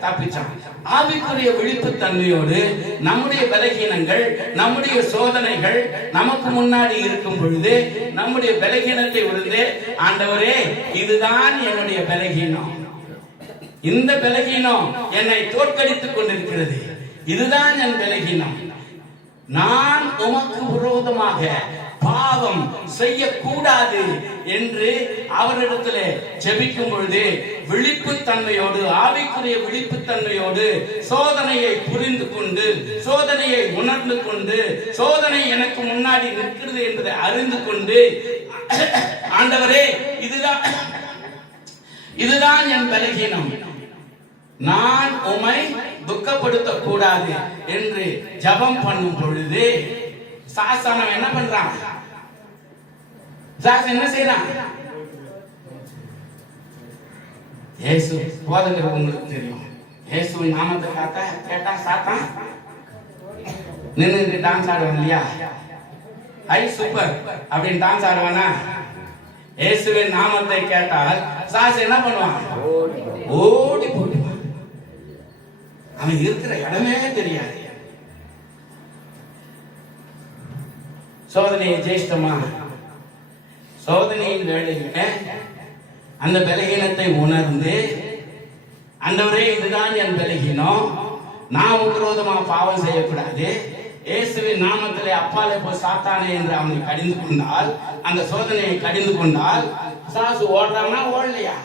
தப்பிச்சான். ஆவிக்குரிய விழிப்புத்தன்மையோடு நம்முடைய பலகீனங்கள், நம்முடைய சோதனைகள் நமக்கு முன்னாடி இருக்கும் பொழுது நம்முடைய பலகீனத்தை உணர்ந்து, ஆண்டவரே இதுதான் என்னுடைய பலகீனம், இந்த பலகீனம் என்னை தோற்கடித்துக் கொண்டிருக்கிறது, இதுதான் என் பலகீனம், நான் உமக்கு விரோதமாக பாவம் செய்யக்கூடாது என்று அவரிடத்திலே ஜெபிக்கும் பொழுது விழிப்புத்தன்மையோடு, ஆவிக்குரிய விழிப்புத்தன்மையோடு சோதனையை புரிந்து கொண்டு, சோதனையை உணர்ந்து கொண்டு, சோதனை எனக்கு முன்னாடி நிற்கிறது என்பதை அறிந்து கொண்டு, ஆண்டவரே இதுதான் என் பலகீனம், நான் உம்மை துக்கப்படுத்த கூடாது என்று ஜெபம் பண்ணும் பொழுது சாசானம் என்ன பண்றான்? சாசன் என்ன செய்யறான்? இயேசு போதகர் உங்களுக்கு தெரியும். இயேசுவின் நாமத்தை கேட்டா சாத்தான் நின்று டான்ஸ் ஆடுவான் இல்லையா? ஐ சூப்பர் அப்படின்னு டான்ஸ் ஆடுவானா? இயேசுவின் நாமத்தை கேட்டால் சாசன் என்ன பண்ணுவான்? ஓடி போடுவான். அவன் இருக்கிற இடமே தெரியாது. சோதனையை ஜெயிச்சிட்டோமா? சோதனையின் வேளையில அந்த பலகீனத்தை உணர்ந்து, ஆண்டவரே இதுதான் என் பலகீனம், நான் விரோதமா பாவம் செய்யக்கூடாது, இயேசுவின் நாமத்திலே அப்பாலே போய் சாத்தானே என்று அவனை கடிந்து கொண்டால், அந்த சோதனையை கடிந்து கொண்டால் சாசு ஓடுறானா ஓடலையா?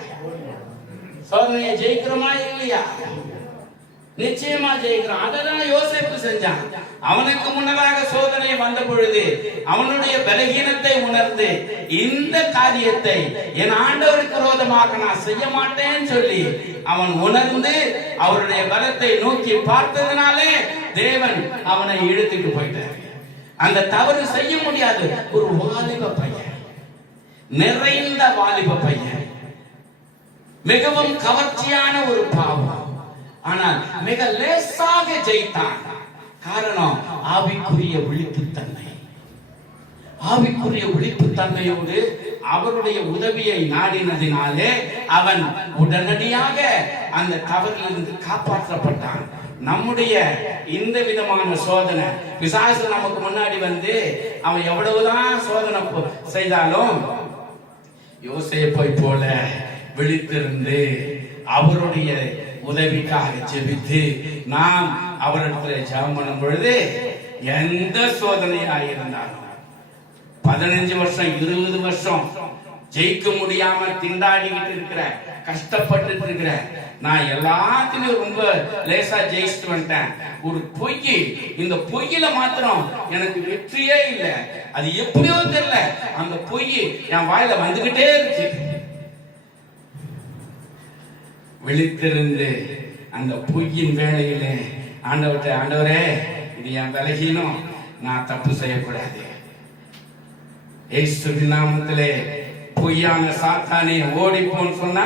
சோதனையை ஜெயிக்கிறோமா இல்லையா? நிச்சயமா ஜெயிக்கிறான். அததான் யோசேப்பு செஞ்சான். அவனுக்கு முன்னதாக சோதனை வந்த பொழுது அவனுடைய பலகீனத்தை உணர்ந்து இந்த காரியத்தை என் ஆண்டவருக்கு விரோதமாக நான் செய்ய மாட்டேன்னு சொல்லி அவன் உணர்ந்து அவருடைய பலத்தை நோக்கி பார்த்ததுனாலே தேவன் அவனை இழுத்துட்டு போயிட்டார். அந்த தவறு செய்ய முடியாது. ஒரு வாலிப பையன், நிறைந்த வாலிப பையன், மிகவும் கவர்ச்சியான ஒரு பாவம், ஆனால் மிக லேசாக ஜெயித்தான். காரணம் ஆவிக்குரிய விழிப்புத்தன்மை. ஆவிக்குரிய விழிப்புத்தன்மையோடு அவருடைய உதவியை நாடினதினாலே அவன் உடனடியாக அந்த தவறிலிருந்து காப்பாற்றப்பட்டான். நம்முடைய இந்த விதமான சோதனை, பிசாசு நமக்கு முன்னாடி வந்து அவன் எவ்வளவுதான் சோதனை செய்தாலும் யோசேப்பை போல விழித்திருந்து அவருடைய உதவிக்காக ஜெபித்து நாம் அவரிடத்தில் ஜெபம் பண்ணும் பொழுது எந்த சோதனையாக இருந்தாலும் 15 வருஷம் 20 வருஷம் ஜெயிக்க முடியாம திண்டாடிக்கிட்டு இருக்கிற, கஷ்டப்பட்டு இருக்கிற, நான் எல்லாத்திலும் ரொம்ப லேசா ஜெயிச்சுட்டு வந்துட்டேன். ஒரு பொய், இந்த பொய்யில மாத்திரம் எனக்கு வெற்றியே இல்லை. அது எப்படியோ தெரியல, அந்த பொய் என் வாயில வந்துகிட்டே இருக்கு. விழித்திருந்து அந்த பொய்யின் வேலையிலே ஆண்டவரே, இது என் பலகீனம், நான் தப்பு செய்யக்கூடாது. இயேசுவின் நாமத்திலே பொய்யான சாத்தானே ஓடிப்போன்னு சொன்னா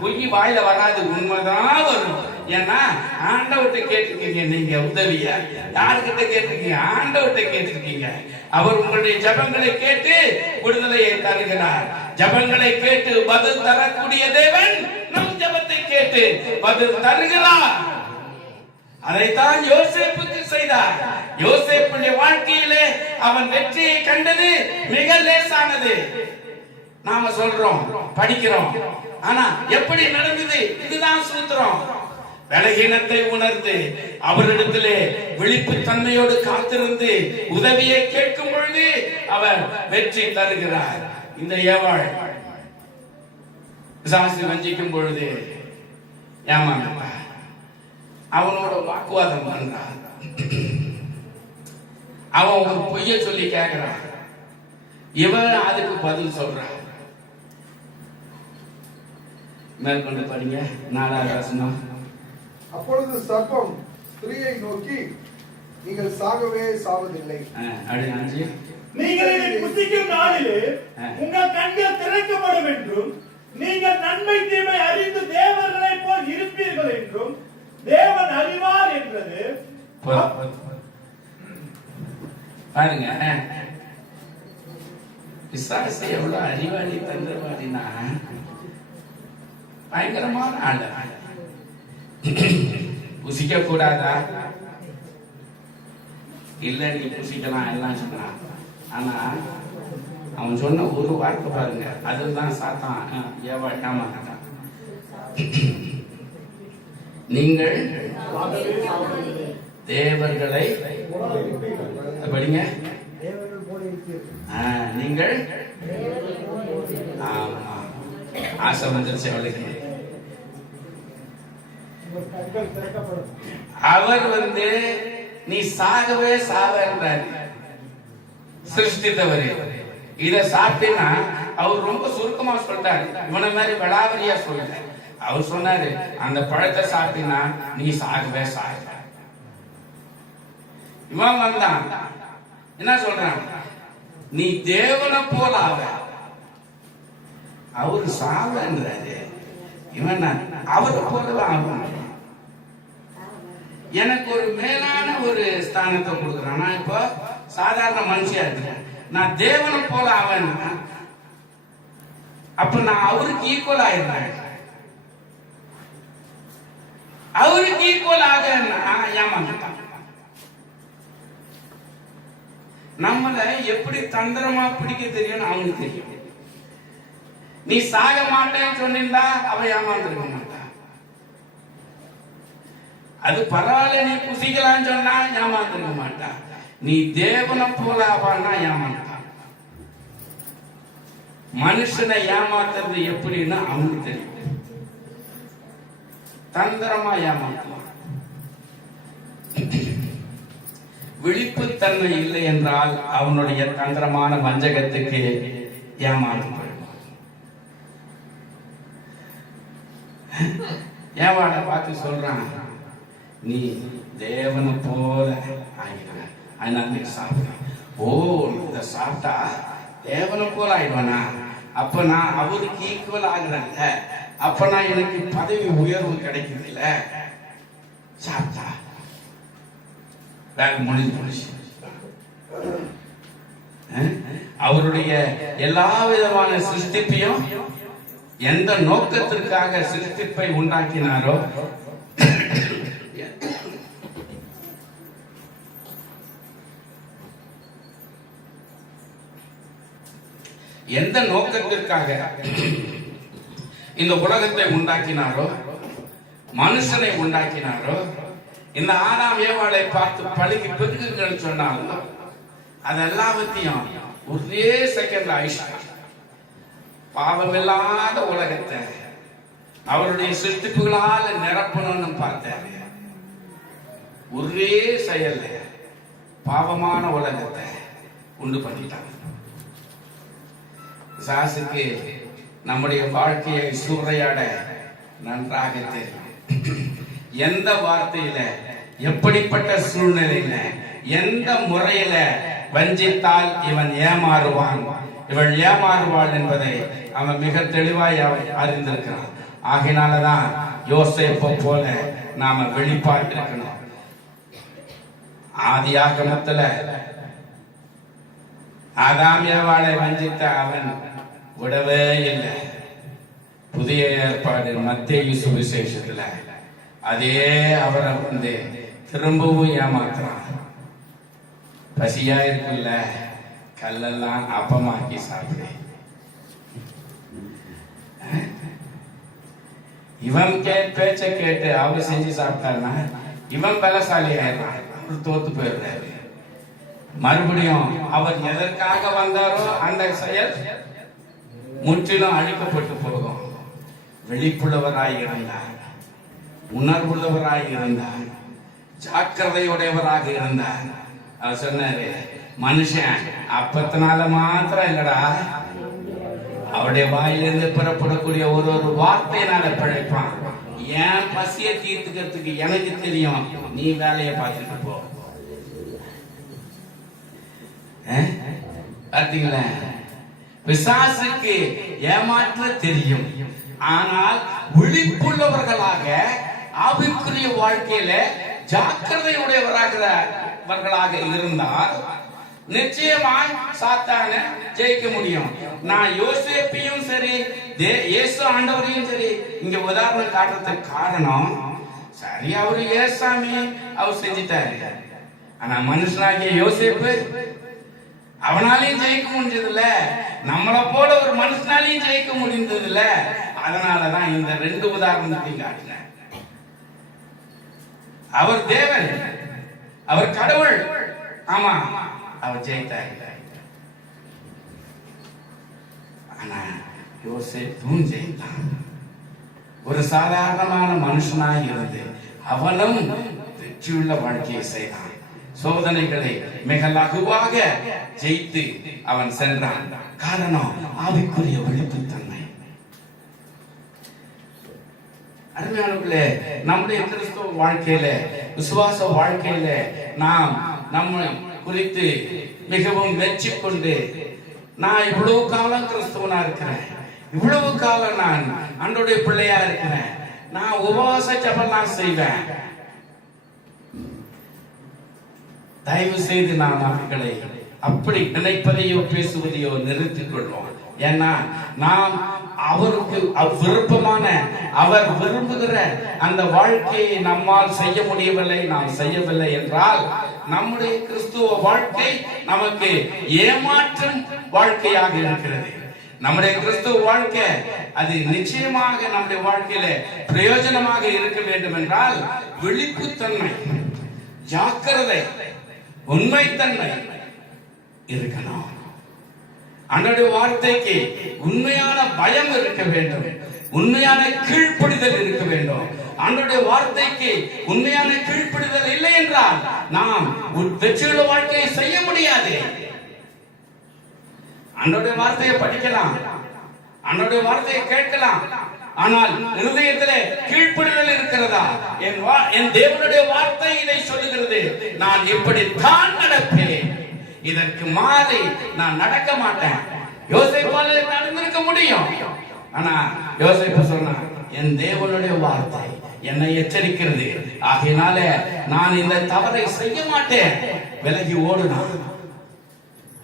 பொய் வாயில வராது, உண்மைதான் வரும். ஏன்னா ஆண்டவர்கிட்ட கேட்டிருக்கீங்க. நீங்க உதவிய யாருக்கிட்ட கேட்டிருக்கீங்க? ஆண்டவர்கிட்ட கேட்டிருக்கீங்க. அவர் உங்களுடைய ஜபங்களை கேட்டு விடுதலையை தருகிறார். ஜபங்களை கேட்டு பதில் தரக்கூடிய தேவன் நம் ஜபத்தை கேட்டு பதில் தருகிறார். அதைத்தான் யோசேப்புக்கு செய்தார். யோசேப்புடைய வாழ்க்கையிலே அவன் வெற்றியை கண்டது மிக லேசானது. நாம சொல்றோம், படிக்கிறோம், ஆனா எப்படி நடந்தது? இதுதான் சூத்திரம். பலகீனத்தை உணர்ந்து அவரிடத்திலே விழிப்பு தன்மையோடு காத்திருந்து உதவியை கேட்கும் பொழுது அவர் வெற்றி தருகிறார். இந்த ஏவாள் பிசாசு வஞ்சிக்கும் பொழுது ஏமாந்தார். அவனோட வாக்குவாதம் பண்றான். அவன் ஒரு பொய்ய சொல்லி கேட்கிறான். இவன் அதுக்கு பதில் சொல்றான். மேற்கொண்டு படிங்க 4வது வசனம். அப்பொழுது சர்ப்பம் ஸ்திரீயை நோக்கி, நீங்கள் சாகவே சாவதில்லை. நீங்கள் இதை புசிக்கும் நாளிலே உங்கள் கண்கள் திறக்கப்படும் என்றும் நீங்கள் நன்மை தீமை அறிந்து தேவர்களை போல் இருப்பீர்கள் என்றும் தேவன் அறிவார் என்றது. பாருங்க, பிசாசு எவ்வளவு அறிவாளி தந்திரவாதினா பயங்கரமான ஆளு. புசிக்க கூடாதா? இல்ல, நீ புசிக்கலாம் எல்லாம் சொன்னான். ஆனா அவன் சொன்ன ஒரு வார்த்தை பாருங்க, அதுதான் சாத்தான் ஏமாட்டான். நீங்கள் தேவர்களை படிங்க. நீங்கள் ஆசை வந்துருச்சு அவளுக்கு. அவர் வந்து நீ சாகவே சாவன்றாரு சிருஷ்டித்தவரு. இத சாப்பிட்டீங்கன்னா அவர் ரொம்ப சுருக்கமா சொல்லிட்டாரு. இவனை மாதிரி விளாவரியா சொல்லல. அவர் சொன்னாரு, அந்த பழத்தை சாப்பிட்டீங்கன்னா நீ சாகவே சாக. இவன் வந்தான், என்ன சொல்றான்? நீ தேவனை போல ஆவ. அவரு சாவன்றாரு. இவன் அவரை போல ஆகும். எனக்கு ஒரு மேலான ஒரு ஸ்தானத்தை கொடுக்குறான். நான் இப்போ சாதாரண மனுஷியா இருக்கேன். நான் தேவனை போல ஆவேன். அப்ப நான் அவருக்கு ஈக்குவல் ஆயிடுறேன். அவருக்கு ஈக்குவல் ஆக ஏமாந்துட்டான். நம்மள எப்படி தந்திரமா பிடிக்க தெரியும்னு அவனுக்கு தெரியும். நீ சாக மாட்டேன்னு சொன்னா அவ ஏமாந்துருக்க மாட்டான். அது பரவாயில்ல, நீ புசிக்கலான்னு சொன்னா ஏமாந்துருக்க மாட்டான். நீ தேவனை போல ஆவான்னா ஏமாந்தான். மனுஷனை ஏமாத்துறது எப்படின்னு அவனுக்கு தெரியும். தந்திரமா ஏமாத்துவான். விழிப்புத்தன்மை இல்லை என்றால் அவனுடைய தந்திரமான வஞ்சகத்துக்கு ஏமாற்றம். ஏவாள பார்த்து சொல்றான், நீ தேவனை போல ஆகின, அதனால நீ சாப்பிட. ஓ, இத சாப்பிட்டா தேவனை போல ஆயிடுவானா? அப்ப நான் அவருக்கு ஈக்குவல் ஆகுறேன்ல, அப்ப நான் எனக்கு பதவி உயர்வு கிடைக்குது இல்ல. சாப்பிட்டா வேலை முடிஞ்சு போச்சு. அவருடைய எல்லா விதமான சிருஷ்டிப்பையும் எந்த நோக்கத்திற்காக சிருஷ்டிப்பை உண்டாக்கினாரோ எந்த நோக்கத்திற்காக இந்த உலகத்தை உண்டாக்கினாரோ, மனுஷனை உண்டாக்கினாரோ, இந்த ஆதாம் ஏவாளை பார்த்து பழுகி பெருகுங்கன்னு சொன்னாலும் அதெல்லாவற்றையும் ஒரே செகண்ட் ஆயிஷா பாவமில்லாத உலகத்தை அவருடைய சிருஷ்டிப்புகளால் நிரப்பணும்னு பார்த்தாரு. ஒரே செயல்ல பாவமான உலகத்தை உண்டு பண்ணிட்டாங்க. சாசுக்கு நம்முடைய வாழ்க்கையை சூறையாட நன்றாக தெரியும். எந்த வார்த்தையில, எப்படிப்பட்ட சூழ்நிலையில, எந்த முறையில வஞ்சித்தால் இவன் ஏமாறுவான், இவள் ஏமாறுவாள் என்பதை அவன் மிக தெளிவாய் அறிந்திருக்கிறான். ஆகினாலதான் யோசேப்பை போல நாம வெளிப்பாட்டிருக்கணும். ஆதியாகமத்துல ஆதாம் ஏவாளை வஞ்சித்த அவன் விடவே இல்லை. புதிய ஏற்பாடு மத்தேயு சுவிசேஷத்துல அதே அவரை வந்து திரும்பவும் ஏமாத்துறான். பசியா இருக்குல்ல, கல்லெல்லாம் அப்பமாக்கி சாப்பிடு. இவன் பேச்ச கேட்டு அவர் செஞ்சு சாப்பிட்டாருன்னா இவன் பலசாலி ஆயிடுறான், அவர் தோத்து போயிடுறாரு. மறுபடியும் அவர் எதற்காக வந்தாரோ அந்த செயல் முற்றிலும் அழிக்கப்பட்டு போகும். வெளிப்புள்ளவராய் இருந்தார், உணர்வுள்ளவராய் இருந்தார், ஜாக்கிரதையுடையவராக இருந்தார். அவர் சொன்னாரு, மனுஷன் அப்பத்தினால மாத்திரம் இல்லடா, அவருடைய வாயிலிருந்து பெறப்படக்கூடிய ஒரு ஒரு வார்த்தையினால பிழைப்பான். ஏன் பசியை தீர்த்துக்கிறதுக்கு எனக்கு தெரியும், நீ வேலையை பார்த்துட்டு போ. பார்த்தீங்களா, பிசாசுக்கு ஏமாற்ற தெரியும். ஆனால் விழிப்புள்ளவர்களாக ஆவிக்குரிய வாழ்க்கையில ஜாக்கிரதையுடையவர்களாக இருந்தால் நிச்சயமாய் சாத்தான ஜெயிக்க முடியும். நான் யோசேப்பையும் சரி, இயேசு ஆண்டவரையும் சரி இங்க உதாரணம் காட்டுறதுக்கு காரணம், சரி அவரு ஏசாமி அவர் செஞ்சிட்டாரு. ஆனா மனுஷனாகிய யோசேப்பு அவனாலையும் ஜெயிக்க முடிஞ்சதில்ல, நம்மளை போல ஒரு மனுஷனாலையும் ஜெயிக்க முடிந்ததில்ல. அதனாலதான் இந்த ரெண்டு உதாரணத்தையும் காட்டினேன். அவர் தேவன், அவர் கடவுள், ஆமா அவர் ஜெயித்தார். ஆனா யோசேப்பும் ஜெயித்தான். ஒரு சாதாரணமான மனுஷனாய் இருந்து அவனும் வெற்றியுள்ள வாழ்க்கையை செய்தான். சோதனைகளை மிக லகுவாக ஜெயித்து அவன் சென்றான். காரணம் ஆவிக்குரிய விழிப்புத்தன்மை. அருமையானவர்களே, நம்முடைய கிறிஸ்துவ வாழ்க்கையில, விசுவாச வாழ்க்கையில நாம் நம்மை குறித்து மிகவும் மெச்சிக்கொண்டு, நான் இவ்வளவு காலம் கிறிஸ்துவனா இருக்கிறேன், இவ்வளவு காலம் நான் ஆண்டவருடைய பிள்ளையா இருக்கிறேன், நான் உபவாச ஜெபம்லாம் செய்வேன். தயவு செய்து நாம் அவர்களை அப்படி நினைப்பதையோ பேசுவதையோ நிறுத்திக் கொள்வோம். ஏன்னா நாம் அவருக்கு விருப்பமான, அவர் விரும்புகிற அந்த வாழ்க்கையை நம்மால் செய்ய முடியவில்லை, நாம் செய்யவில்லை என்றால் நம்முடைய கிறிஸ்துவ வாழ்க்கை நமக்கு ஏமாற்றும் வாழ்க்கையாக இருக்கிறது. நம்முடைய கிறிஸ்துவ வாழ்க்கை அது நிச்சயமாக நம்முடைய வாழ்க்கையில பிரயோஜனமாக இருக்க வேண்டும் என்றால் விழிப்புத்தன்மை, ஜாக்கிரதை, உண்மைத்தன்மை இருக்கணும். ஆண்டவருடைய வார்த்தைக்கு உண்மையான பயம் இருக்க வேண்டும், உண்மையான கீழ்ப்படிதல் இருக்க வேண்டும், ஆண்டவருடைய வார்த்தைக்கு உண்மையான கீழ்ப்படிதல் இல்லை என்றால் நாம் வெற்றியுள்ள வாழ்க்கையை செய்ய முடியாது. ஆண்டவருடைய வார்த்தையை படிக்கலாம், ஆண்டவருடைய வார்த்தையை கேட்கலாம், ஆனால் இருதயத்திலே கீழ்ப்படிதல் இருக்கிறதா? என் தேவனுடைய வார்த்தை இதை சொல்லுகிறது, நான் இப்படித்தான் நடப்பேன், இதற்கு மாறி நான் நடக்க மாட்டேன். யோசேப்பால் நடந்திருக்க முடியும், ஆனா யோசேப்பு சொன்னான், என் தேவனுடைய வார்த்தை என்னை எச்சரிக்கிறது, ஆகையினால நான் இந்த தவறை செய்ய மாட்டேன், விலகி ஓடுனான்.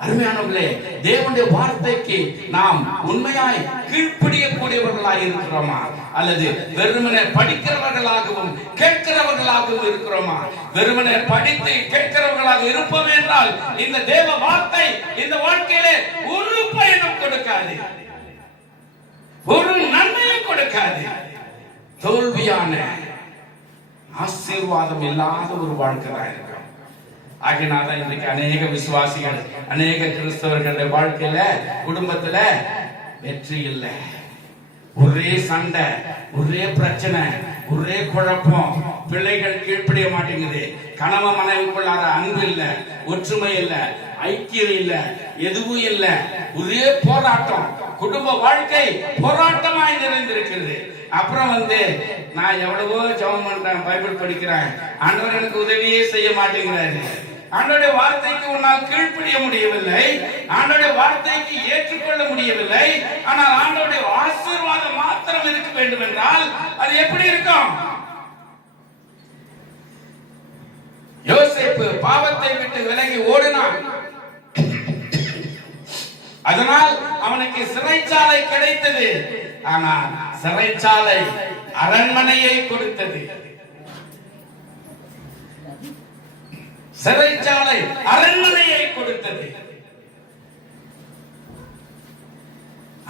அருமையானவர்களே, தேவனுடைய வார்த்தைக்கு நாம் உண்மையாய் கீழ்ப்படியக்கூடியவர்களாய் இருக்கிறோமா, அல்லது வெறுமனே படிக்கிறவர்களாகவும் கேட்கிறவர்களாகவும் இருக்கிறோமா? வெறுமனே படித்து கேட்கிறவர்களாக இருப்போம் என்றால் இந்த தேவ வார்த்தை இந்த வாழ்க்கையிலே ஒரு பயனும் கொடுக்காது, ஒரு நன்மையும் கொடுக்காது. தோல்வியான ஆசீர்வாதம் இல்லாத ஒரு வாழ்க்கை தான் இருக்கும். ஆகினால இன்றைக்கு அநேக விசுவாசிகள், அநேக கிறிஸ்தவர்களுடைய வாழ்க்கையில, குடும்பத்துல வெற்றி இல்லை. ஒரே சண்டை, ஒரே பிரச்சனை, ஒரே குழப்பம். பிள்ளைகள் கீழ்ப்படிய மாட்டேங்குது, கணவன் மனைவிக்குள்ளார அன்பு இல்ல, ஒற்றுமை இல்ல, ஐக்கியம் இல்ல, எதுவும் இல்ல. ஒரே போராட்டம், குடும்ப வாழ்க்கை போராட்டமாய் நிறைந்திருக்கிறது. அப்புறம் நான் எவ்வளவோ ஜெபம் பண்றேன், பைபிள் படிக்கிறேன், ஆண்டவர் எனக்கு உதவியே செய்ய மாட்டேங்கிறாரு. ஆண்டவருடைய வார்த்தைக்கு உன்னால் கீழ்ப்படிய முடியவில்லை, ஆண்டவருடைய வார்த்தைக்கு ஏற்றுக்கொள்ள முடியவில்லை. ஆனால் ஆண்டவருடைய ஆசீர்வாதம் மாத்திரம் இருக்க வேண்டும் என்றால் அது எப்படி இருக்கும்? யோசேப்பு பாவத்தை விட்டு விலகி ஓடினான், அதனால் அவனுக்கு சிறைச்சாலை கிடைத்தது. ஆனால் சிறைச்சாலை அரண்மனையை கொடுத்தது. சிறைச்சாலை அரண்மனையை கொடுத்தது.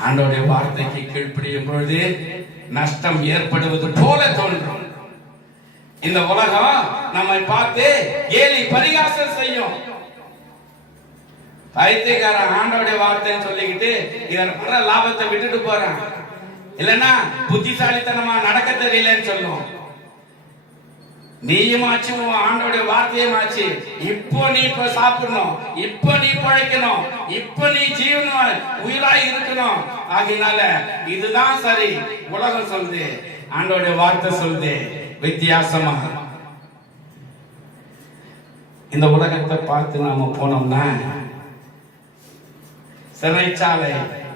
ஆண்டவருடைய வார்த்தைக்கு கீழ்ப்படியும் பொழுது நஷ்டம் ஏற்படுவது போல தோன்றும். இந்த உலகம் நம்மை பார்த்து கேலி பரிகாசம் செய்யும். பைத்தியக்காரன் ஆண்டவருடைய வார்த்தைன்னு சொல்லிக்கிட்டு இவர் பண்ற லாபத்தை விட்டுட்டு போறான், இல்லன்னா புத்திசாலித்தனமா நடக்க தெரியலன்னு சொல்லும். நீயும் ஆச்சு, ஆண்டோடைய வார்த்தையும் ஆச்சு. இப்போ நீ இப்ப சாப்பிடணும், இப்ப நீ பழைக்கணும், இப்ப நீ ஜீவனம் உயிராய் இருக்கணும். ஆகினால இதுதான் சரி. உலகம் சொல்லுது, ஆண்டோடைய வார்த்தை சொல்லுது வித்தியாசமா. இந்த உலகத்தை பார்த்து நாம போனோம்னா சிறைச்சாலை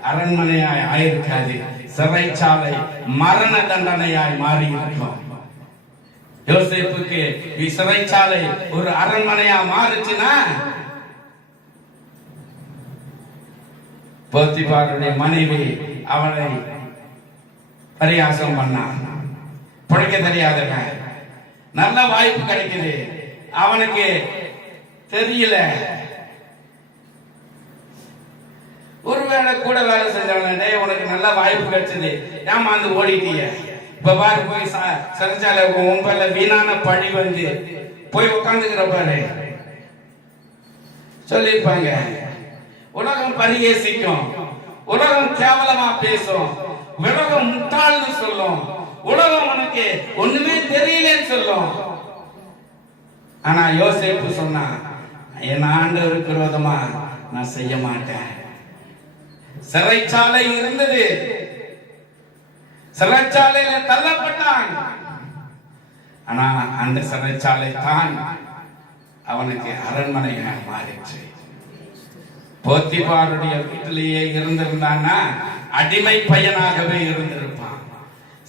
அரண்மனையாய் ஆயிருக்காது, சிறைச்சாலை மரண தண்டனையாய் மாறி இருக்கும். யோசேப்புக்கு சிறைச்சாலை ஒரு அரண்மனையா மாறுச்சுன்னா, போத்திபாருடைய மனைவி அவனை பரியாசம் பண்ணான். பிழைக்க தெரியாதவன், நல்ல வாய்ப்பு கிடைக்குது, அவனுக்கு தெரியல. ஒருவேளை கூட வேலை செஞ்சவனே, உனக்கு நல்ல வாய்ப்பு கிடைச்சது, ஏமாந்து ஓடிட்டிய, இப்ப பாரு போய் சிறைச்சாலை உங்கள வீணான பழி போய் உட்காந்துக்கிற பாரு சொல்லிருப்பாங்க. உலகம் பரிகேசிக்கும், உலகம் கேவலமா பேசும், உலகம் முட்டாள்னு சொல்லும், உலகம் உனக்கு ஒண்ணுமே தெரியலன்னு சொல்லும். ஆனா யோசேப்பு சொன்னா, என் ஆண்டவருக்கு விரோதமா நான் செய்ய மாட்டேன். சிறைச்சாலை இருந்தது, சிறைச்சாலையில தள்ளப்பட்டான். ஆனா அந்த சிறைச்சாலை தான் அவனுக்கு அரண்மனையாக மாறிச்சு. போத்திபாருடைய வீட்டிலேயே இருந்திருந்தான்னா அடிமை பையனாகவே இருந்திருப்பான்.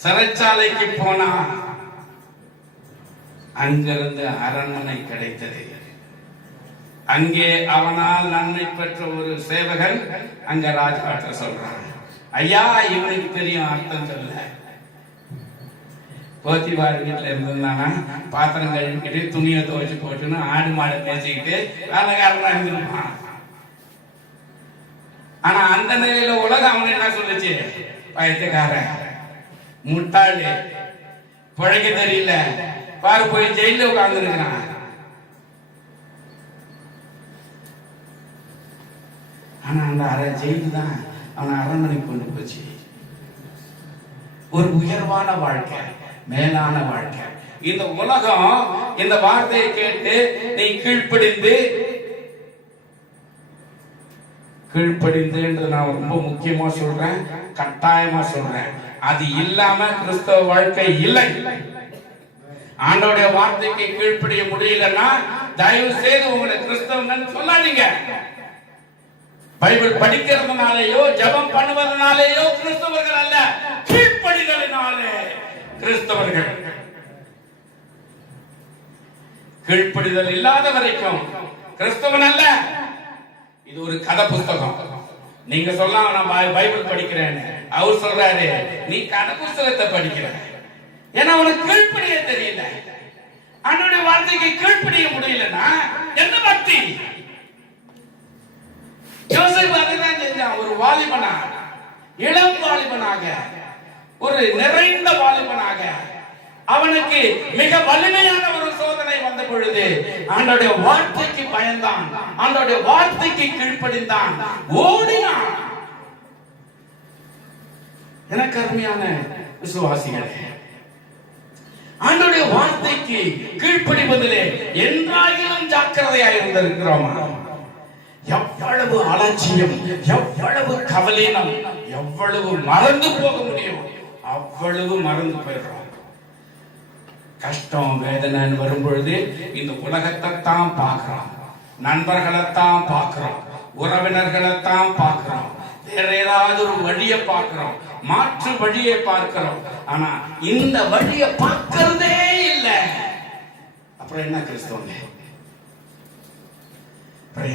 சிறைச்சாலைக்கு போனா அங்கிருந்து அரண்மனை கிடைத்தது. அங்கே அவனால் நன்மை பெற்ற ஒரு சேவகன் அங்க ராஜாட்ட சொல்றான், ஐயா இவனுக்கு தெரியும் அர்த்தம் சொல்ல. போத்திபார் வீட்டுல இருந்திருந்தானா பாத்திரம் கழுவிக்கிட்டு துணியை துவைச்சு போட்டுன்னு ஆடு மாடு பேசிக்கிட்டு வேலைக்காரனா இருந்திருப்பான். ஆனா அந்த நிலையில உலகம் அவன் என்ன சொல்லுச்சு, பைத்தியக்காரன், முட்டாளு, பிழைக்க தெரியல, பாரு போய் ஜெயில உட்கார்ந்து இருக்கிறான். ஆனா அந்த ஜெயிலு தான் அவனை அரண்மனைக்கு கொண்டு போச்சு. ஒரு உயர்வான வாழ்க்கை, மேலான வாழ்க்கை. இந்த உலகம் இந்த வார்த்தையை கேட்டு நீ கீழ்ப்படிந்து நான் ரொம்ப முக்கியமா சொல்றேன், கட்டாயமா சொல்றேன். அது இல்லாம கிறிஸ்தவ வாழ்க்கை இல்லை. ஆண்டவருடைய வார்த்தைக்கு கீழ்ப்படிய முடியலன்னா தயவு செய்து உங்களை கிறிஸ்தவன் சொல்லாதீங்க. பைபிள் படிக்கிறதுனாலேயோ ஜெபம் பண்ணுவதனாலேயோ கிறிஸ்தவர்கள் அல்ல, கீழ்ப்படிதலினாலே கிறிஸ்தவர்கள். கீழ்ப்படிதல் இல்லாத வரைக்கும் கிறிஸ்தவன் அல்ல. இது ஒரு கதை புத்தகம். நீங்க சொல்லலாம் நான் பைபிள் படிக்கிறேன்னு, அவர் சொல்றாரு நீ கதை புத்தகத்தை படிக்கிற. ஏன்னா உனக்கு கீழ்ப்படிய தெரியல. ஆண்டவருடைய வார்த்தைக்கு கீழ்ப்படிய முடியலன்னா என்ன பக்தி? யோசேப்பு அதுதான் செஞ்சான். ஒரு வாலிபனாக, இளம் வாலிபனாக, ஒரு நிறைந்த வாலிபனாக, அவனுக்கு மிக வலிமையான ஒரு சோதனை வந்த பொழுது ஆண்டவருடைய வார்த்தைக்கு பயந்தான், ஆண்டவருடைய வார்த்தைக்கு கீழ்ப்படிந்தான், ஓடினான். எனக்கு அருமையான விசுவாசிகளே, ஆண்டவருடைய வார்த்தைக்கு கீழ்ப்படிவதிலே என்றாகிலும் ஜாக்கிரதையாக இருந்திருக்கிறோமா? எவ்வளவு அலட்சியம், எவ்வளவு கவலீனம், எவ்வளவு மறந்து போக முடியும் அவ்வளவு மறந்து போயிடுறோம். கஷ்டம் வேதனை வரும் பொழுது இந்த உலகத்தை தான் பார்க்கிறோம், நண்பர்களைத்தான் பார்க்கிறோம், உறவினர்களைத்தான் பார்க்கிறோம், வேற ஏதாவது ஒரு வழியை பார்க்கிறோம், மாற்று வழியை பார்க்கிறோம். ஆனா இந்த வழியை பார்க்கிறதே இல்லை. அப்புறம் என்ன கிறிஸ்தவங்க?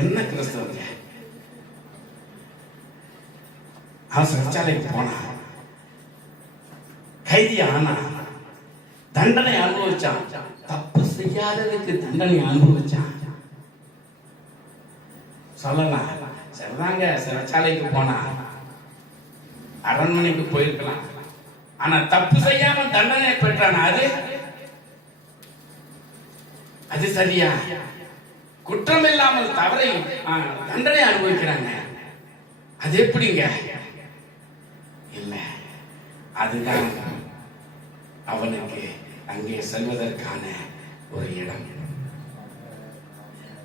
என்ன கிறிஸ்தவங்க? அவன் சிறைச்சாலைக்கு போனா, கைதி ஆனா, தண்டனை அனுபவிச்சான். தப்பு செய்யாததுக்கு தண்டனை அனுபவிச்சான். சொல்லலாம் சரிதாங்க, சிறைச்சாலைக்கு போனா, அரண்மனைக்கு போயிருக்கலாம். ஆனா தப்பு செய்யாம தண்டனை பெற்றான். அது சரியா? குற்றம் இல்லாமல் தவறை தண்டனை அனுபவிக்கிறாங்க. அது எப்படிங்க? இல்ல, அதுதான் அவனுக்கு அங்கே செல்வதற்கான ஒரு இடம்.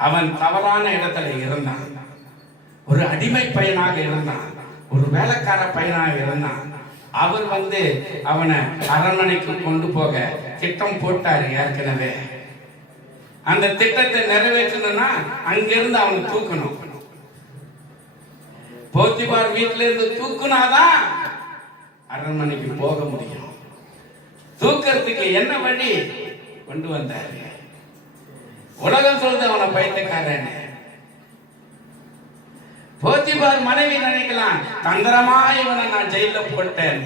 அவன் தவறான இடத்துல இருந்தான். ஒரு அடிமை பையனாக இருந்தான், ஒரு வேலைக்கார பையனாக இருந்தான். அவர் அவனை அரண்மனைக்கு கொண்டு போக திட்டம் போட்டாரு ஏற்கனவே. அந்த திட்டத்தை நிறைவேற்றணும்னா அங்கிருந்து அவனை தூக்கணும். போத்திபார் வீட்டில இருந்து தூக்குனாதான் அரண்மனைக்கு போக முடியும். தூக்கிறதுக்கு என்ன வழி கொண்டு வந்தாரு? உலகம் சொல்றது அவனை பைத்தியக்காரன். போத்திபார் மனைவி நினைக்கலாம், தந்திரமா இவனை நான் ஜெயில போட்டேன்,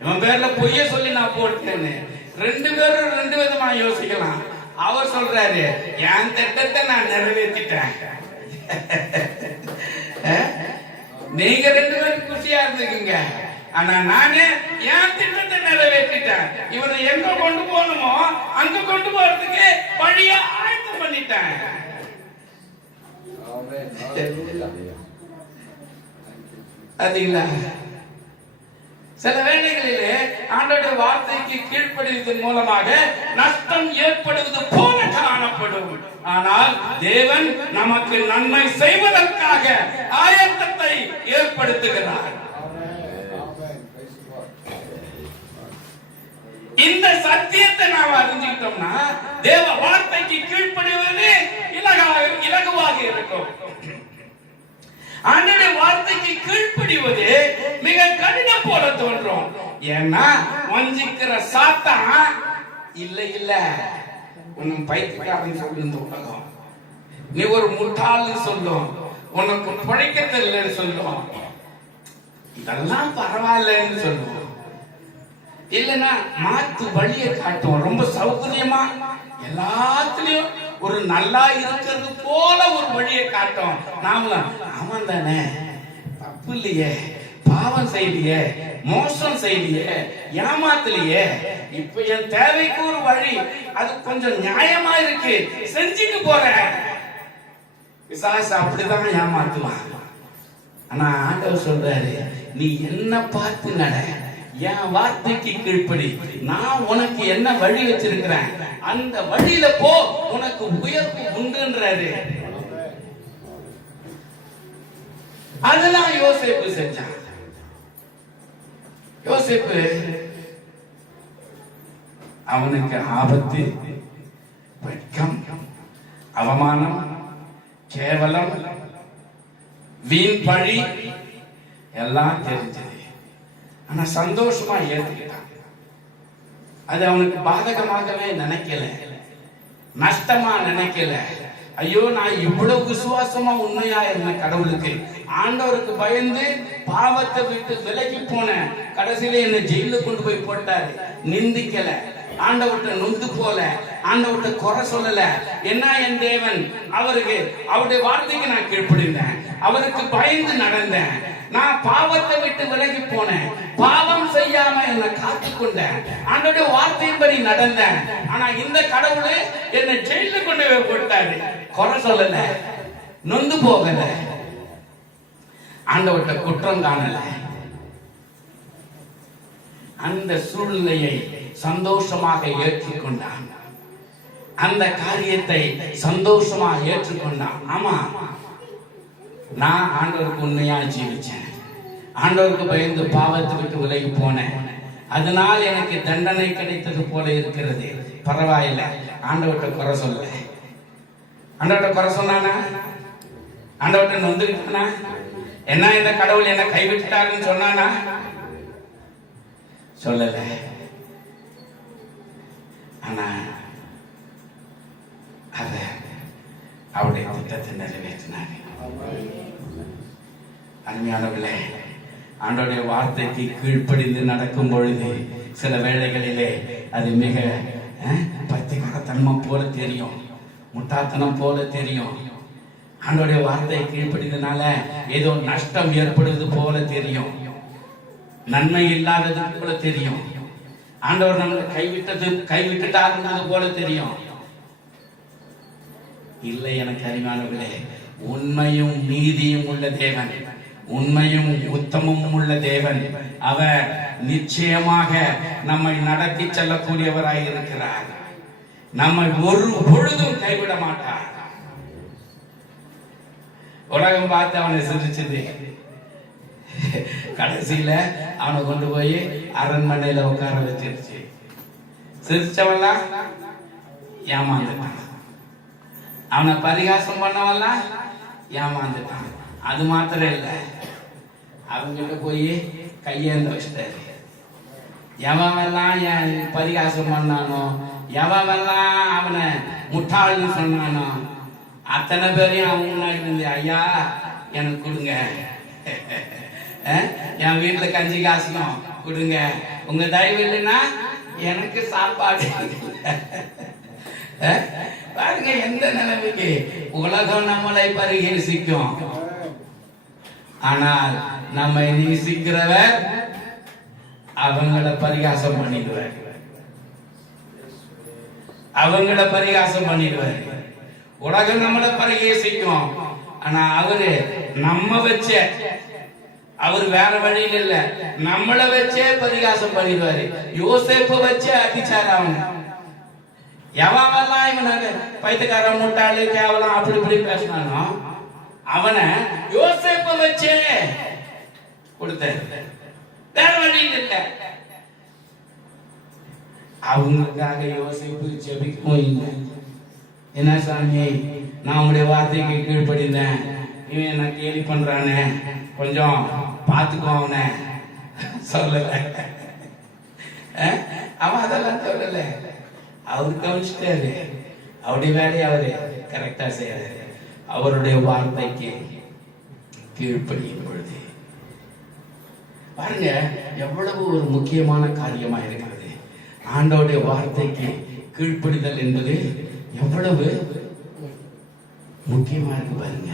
இவன் பேர்ல பொய்ய சொல்லி நான் போட்டேன்னு. ரெண்டு பேரும் ரெண்டு விதமா யோசிக்கலாம். அவர் சொல்றாரு, என் திட்டத்தை நான் நிறைவேற்றிட்டேன், நீங்க ரெண்டு பேரும் குஷியா இருந்துக்குங்க, ஆனா நானே என் திட்டத்தை நிறைவேற்றிட்டேன். இவனை எங்க கொண்டு போகணுமோ அங்க கொண்டு போறதுக்கு வழிய ஆயத்தம் பண்ணிட்டேன். அதுங்களா? சில வேளைகளிலே ஆண்டவருடைய வார்த்தைக்கு கீழ்ப்படிவதன் மூலமாக நஷ்டம் ஏற்படுவது போல காணப்படும். ஆனால் தேவன் நமக்கு நன்மை செய்வதற்காக ஆயத்தத்தை ஏற்படுத்துகிறார். இந்த சத்தியத்தை நாம் அறிஞ்சிட்டோம்னா தேவ வார்த்தைக்கு கீழ்ப்படிவது இலகுவாக இருக்கும். ஆண்டவருடைய வார்த்தைக்கு கீழ்ப்படிவது மிக கடினம் போல தோன்றும். ஏன்னா வஞ்சிக்கிற சாத்தான் இல்ல உன்னை பைத்தியக்காரன் சொல்லு இந்த உலகம், நீ ஒரு முட்டாள்னு சொல்லும், உனக்கு பிழைக்க தெரியலன்னு சொல்லும், இதெல்லாம் பரவாயில்லன்னு சொல்லுவோம். இல்லைன்னா மாத்து வழியை காட்டும். ரொம்ப சௌகரியமா எல்லாத்துலயும் ஒரு நல்லா இருக்கிறது போல ஒரு வழியை காட்டும். நாமளும் ஆமாம் தானே, தப்பு இல்லையே, பாவம் செய்யலையே, மோசம் செய்யலையே, ஏமாத்தலையே, இப்ப என் தேவைக்கு ஒரு வழி, அது கொஞ்சம் நியாயமா இருக்கு, செஞ்சுட்டு போறேன். பிசாசு அப்படிதான் ஏமாத்துவான். ஆனா ஆண்டவர் சொல்றாரு, நீ என்ன பார்த்து நட, என் வார்த்தைக்கு கீழ்ப்படி. நான் உனக்கு என்ன வழி வச்சிருக்கிறேன் அந்த வழியில போ, உனக்கு உயர்வு உண்டுன்றாரு. அதெல்லாம் யோசேப்பு செஞ்சான். யோசேப்பு அவனுக்கு ஆபத்து, வெட்கம், அவமானம், கேவலம், வீண் பழி எல்லாம் தெரிஞ்சது. ஆனா சந்தோஷமா ஏத்துக்கிட்டான். அது அவனுக்கு பாதகமாகவே நினைக்கல, நஷ்டமா நினைக்கல. ஐயோ, நான் இவ்வளவு விசுவாசமா உண்மையா இருந்த கடவுளுக்கு, ஆண்டவருக்கு பயந்து பாவத்தை விட்டு விலகி போன, கடைசியில என்ன ஜெயில கொண்டு போய் போட்டாரு. நிந்திக்கல, ஆண்டவர்கிட்ட நொந்து போல, ஆண்டவர்கிட்ட குறை சொல்லல. என்ன என் தேவன், அவருக்கு அவருடைய வார்த்தைக்கு நான் கீழ்ப்படிந்தேன், அவருக்கு பயந்து நடந்தேன், நான் பாவத்தை விட்டு விலகி போனேன், பாவம் செய்யாம என்னை காத்துக்கொண்டேன், ஆண்டவருடைய வார்த்தையின்படி நடந்தேன். ஆனா இந்த கடவுளே என்னை ஜெயில கொண்டு போய் போட்டாரு. குறை சொல்லல, நொந்து போகல, ஆண்டவர்கிட்ட குற்றம் காணல. அந்த சூழ்நிலையை சந்தோஷமாக ஏற்றுக்கொண்டான். அந்த காரியத்தை சந்தோஷமாக ஏற்றுக்கொண்டான். ஆமா, நான் ஆண்டவருக்கு உண்மையா ஜீவிச்சேன், ஆண்டவருக்கு பயந்து பாவத்தை விட்டு விலகி போனேன், அதனால் எனக்கு தண்டனை கிடைத்தது போல இருக்கிறது. பரவாயில்லை, ஆண்டவர்கிட்ட குறை சொல்ல. ஆண்டவர்கிட்ட குறை சொன்னானா? ஆண்டவர்கிட்ட நொந்துக்கிட்டானா? என்ன இந்த கடவுள் என்ன கைவிட்டாருன்னு சொன்னானா? சொல்லல. ஆனா அத அவருடைய திட்டத்தை நிறைவேற்றினார். அருமையானவர்களே, ஆண்டவருடைய வார்த்தைக்கு கீழ்ப்படிந்து நடக்கும் பொழுது சில வேளைகளிலே அது மிக பைத்தியக்காரத்தனம் போல தெரியும், முட்டாத்தனம் போல தெரியும். ஆண்டவருடைய வார்த்தையை கீழ்ப்படிந்தனால ஏதோ நஷ்டம் ஏற்படுவது போல தெரியும், நன்மை இல்லாதது போல தெரியும், ஆண்டவர் நம்மளை கைவிட்டுட்டாருன்றது போல தெரியும். இல்லை, எனக்கு அறிவானவர்களே, உண்மையும் நீதியும் உள்ள தேவன், உண்மையும் உத்தமமும் உள்ள தேவன், அவர் நிச்சயமாக நம்மை நடத்தி செல்லக்கூடியவராய் இருக்கிறார். நம்மை ஒரு பொழுதும் கைவிட மாட்டார். உலகம் பார்த்து அவனை சிரிச்சது, கடைசியில அவனை கொண்டு போய் அரண்மனையில உட்கார வச்சிருச்சு. சிரிச்சவெல்லாம் ஏமாந்துட்டான், அவனை பரிகாசம் பண்ணவெல்லாம் ஏமாந்துட்டான். அது மாத்திரம் இல்ல, அவங்கிட்ட போய் கையேந்த வச்சிட்டாரு. எவெல்லாம் என் பரிகாசம் பண்ணானோ, எவெல்லாம் அவனை முட்டாள்னு சொன்னானோ, அத்தனை பேரையும் அவங்க முன்னாடி இருந்து, ஐயா எனக்கு கொடுங்க, என் வீட்டுல கஞ்சி காசணும் கொடுங்க, உங்க தயவு இல்லைன்னா எனக்கு சாப்பாடு. பாருங்க எந்த நிலைமைக்கு உலகம் நம்மளை பரிகரிசிக்கும், ஆனால் நம்மை நேசிக்கிறவர் அவங்கள பரிகாசம் பண்ணிடுவார், அவங்கள பரிகாசம் பண்ணிடுவார். உலகம் நம்மளை பரிகரிசிக்கும், ஆனா அவரு நம்ம வச்ச, அவர் வேற வழியில் இல்ல, நம்மள வச்சே பரிகாசம் பண்ணிடுவாரு. யோசேப்பு வச்சே அடிச்சாரு. அவங்க எவெல்லாம் இவனாக பைத்தியக்கார முட்டாளு கேவலம் அப்படி இப்படி பேசினானோ அவனை யோசேப்பை வச்சே கொடுத்தாரு, வேற வழியில் இல்ல. அவங்களுக்காக யோசேப்பு ஜெபிக்கவும் இல்லை. என்ன சாமி, நான் உங்களுடைய வார்த்தைக்கு கீழ்ப்படிந்தேன், இவன் என்ன கேலி பண்றானே, கொஞ்சம் பார்த்துக்கோ அவனை சொல்லல. அவன் அதெல்லாம் சொல்லல, அவரு கவனிச்சிட்டாரு, அவருடைய வேலையை அவரு கரெக்டா செய்யறாரு. அவருடைய வார்த்தைக்கு கீழ்ப்படியும் பொழுது பாருங்க எவ்வளவு ஒரு முக்கியமான காரியமா இருக்கிறது. ஆண்டவருடைய வார்த்தைக்கு கீழ்ப்படிதல் என்பது எவ்வளவு முக்கியமா இருக்கு பாருங்க.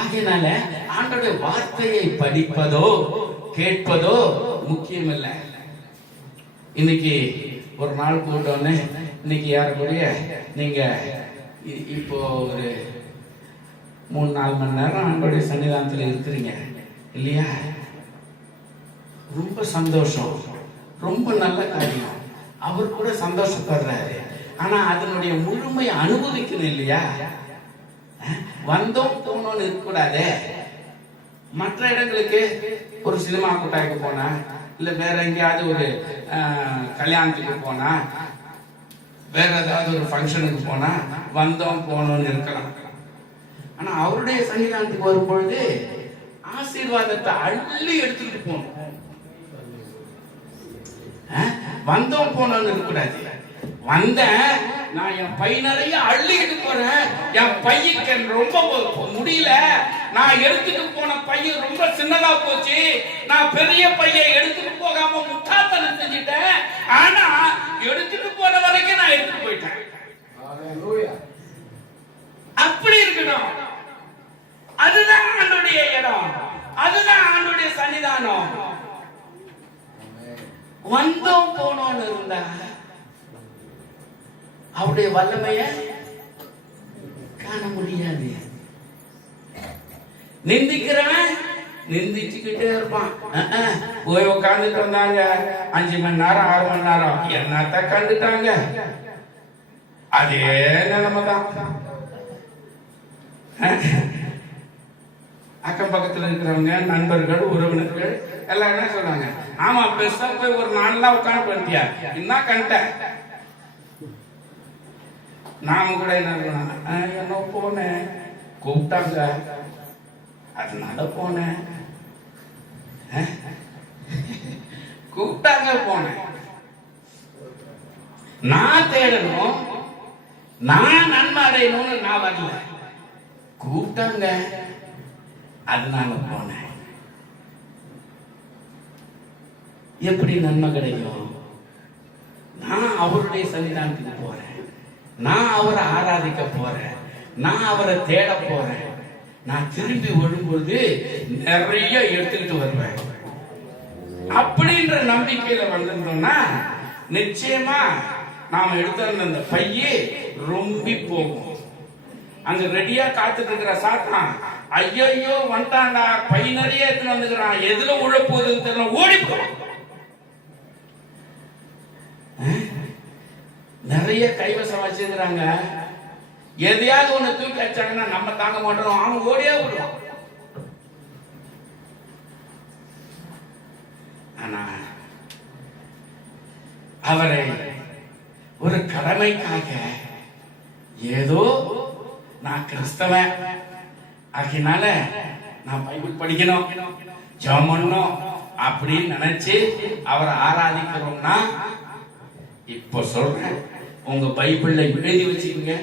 ஆகையினால ஆண்டவருடைய வார்த்தையை படிப்பதோ கேட்பதோ முக்கியம் இல்ல. இன்னைக்கு ஒரு நாள் கூட்டோன்னு இன்னைக்கு யாருக்கூடிய நீங்க இப்போ ஒரு 3-4 மணி நேரம் ஆண்டவருடைய சன்னிதானத்தில் இருக்கிறீங்க இல்லையா? ரொம்ப சந்தோஷம், ரொம்ப நல்ல காரியம். அவர் கூட சந்தோஷப்படுறாரு. ஆனா அதனுடைய முழுமை அனுபவிக்கணும் இல்லையா? வந்தோம் போனோம்னு இருக்கக்கூடாதே. மற்ற இடங்களுக்கு ஒரு சினிமா கூட்டாய்க்கு போனா, இல்ல வேற எங்கேயாவது ஒரு கல்யாணத்துக்கு போனா, வேற ஏதாவது ஒரு ஃபங்க்ஷனுக்கு போனா வந்தோம் போனோம்னு இருக்கலாம். ஆனா அவருடைய சன்னிதானத்துக்கு வரும்பொழுது ஆசீர்வாதத்தை அள்ளி எடுத்துட்டு போகணும். வந்தோம் போனோம்னு இருக்கக்கூடாது. வந்தேன், நான் என் பை நிறைய அள்ளிக்கிட்டு போறேன். என் பையக்கு ரொம்ப முடியல, நான் எடுத்துட்டு போன பையன் ரொம்ப சின்னதா போச்சு, நான் பெரிய பையை எடுத்துட்டு போகாம முட்டாத்தனம் செஞ்சுட்டேன். ஆனா எடுத்துட்டு போற வரைக்கும் நான் எடுத்துட்டு போயிட்டேன். அப்படி இருக்கணும். அதுதான் ஆண்டவருடைய இடம், அதுதான் ஆண்டவருடைய சன்னிதானம். வந்தோம் போனோம்னு இருந்தா அவருடைய வல்லமைய காண முடியாது. நிந்திக்கிறவன் நிந்திச்சுக்கிட்டே இருப்பான். போய் உட்காந்துட்டு வந்தாங்க 5 மணி நேரம் 6 மணி நேரம், என்னத்த கண்டுட்டாங்க? அதே நிலைமைதான். அக்கம் பக்கத்துல இருக்கிறவங்க, நண்பர்கள், உறவினர்கள் எல்லாம் என்ன சொல்றாங்க? ஆமா, பெருசா போய் ஒரு நாள்லாம் உட்காந்து பண்ணிட்டியா, என்ன கண்ட? நாம கூட என்ன போனேன், கூப்பிட்டாங்க அதனால போனேன், கூப்பிட்டாங்க போனேன். நான் தேடணும், நான் நன்மை அடையணும்னு நான் வரல, கூப்பிட்டாங்க அதனால போனேன். எப்படி நன்மை கிடைக்கும்? நான் அவருடைய சன்னிதானத்துக்கு போறேன், நான் அவரை ஆராதிக்க போறேன், நான் அவரை தேட போறேன். நான் திரும்பி வரும்பொழுது நிறைய எடுத்துக்கிட்டு வருவேன். அப்படின்ற நம்பிக்கையில வந்திருந்தோம்னா நிச்சயமா நாம எடுத்த அந்த பையே ரொம்பி போகும். அங்க ரெடியா காத்துட்டு இருக்கிற சாத்தான், ஐயோ வந்துட்டான்டா, பை நிறைய எடுத்துட்டு வந்துக்கிறான், எதுல உழப்போகுதுன்னு தெரியல, ஓடி போ. நிறைய கைவசம் வச்சிருக்கிறாங்க, எதையாவது ஒண்ணு தூக்கி வச்சாங்கன்னா நம்ம தாங்க மாட்டோம், அவன் ஓடியே விடுவான். ஆனா அவரை ஒரு கடமைக்காக, ஏதோ நான் கிறிஸ்தவன் ஆகினால நான் பைபிள் படிக்கணும், ஜெபம் பண்ணணும் அப்படின்னு நினைச்சு அவரை ஆராதிக்கிறோம்னா, இப்ப சொல்றேன், உங்க பைபிள்ல எழுதி வச்சுக்கோங்க,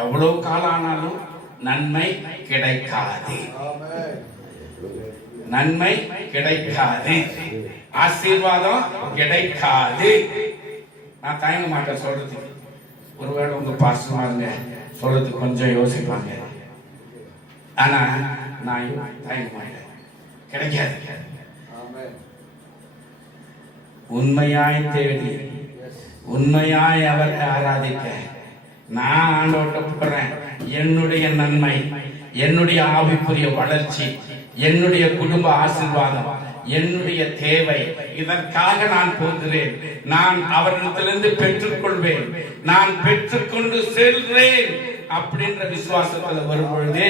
எவ்வளவு காலம் ஆனாலும் நன்மை கிடைக்காது, நன்மை கிடைக்காது, ஆசீர்வாதம் கிடைக்காது. நான் தயங்க மாட்டேன் சொல்றதுக்கு. ஒருவேளை உங்க பாசமாருங்க சொல்றதுக்கு கொஞ்சம் யோசிப்பாங்க, ஆனா நான் தயங்க மாட்டேன், கிடைக்காது. உண்மையாய் தேடி உண்மையாய் அவரை ஆராதிக்க நான் ஆண்டவர்கிட்ட போறேன். என்னுடைய நன்மை, என்னுடைய ஆவிக்குரிய வளர்ச்சி, என்னுடைய குடும்ப ஆசீர்வாதம், என்னுடைய தேவை, இதற்காக நான் போகிறேன். நான் அவரிடத்திலிருந்து பெற்றுக்கொள்வேன், நான் பெற்றுக்கொண்டு செல்றேன் அப்படின்ற விசுவாசத்தில் வரும்பொழுது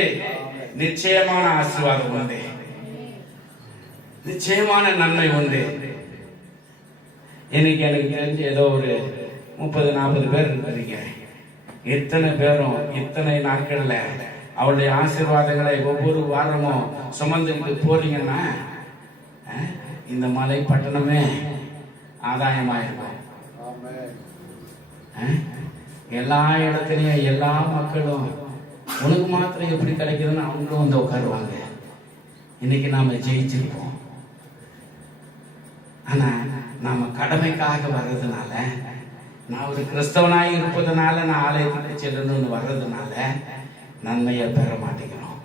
நிச்சயமான ஆசீர்வாதம் உண்டு, நிச்சயமான நன்மை உண்டு. இன்னைக்கு எனக்கு தெரிஞ்சு ஏதோ ஒரு 30-40 பேர் இருக்கிறீங்க. இத்தனை பேரும் இத்தனை நாட்கள்ல அவளுடைய ஆசீர்வாதங்களை ஒவ்வொரு வாரமும் சுமந்துட்டு போறீங்கன்னா இந்த மலை பட்டணமே ஆதாயமாயிருக்கும். எல்லா இடத்துலயும் எல்லா மக்களும் உனக்கு மாத்திரம் எப்படி கிடைக்குதுன்னு அவங்களும் வந்து உட்காருவாங்க. இன்னைக்கு நாம ஜெயிச்சிருப்போம். ஆனா நாம கடமைக்காக வர்றதுனால, நான் ஒரு கிறிஸ்தவனாய் இருப்பதனால, நான் ஆலயத்துக்கு செல்லணும்னு வர்றதுனால நன்மையை பெற மாட்டேங்கிறோம்,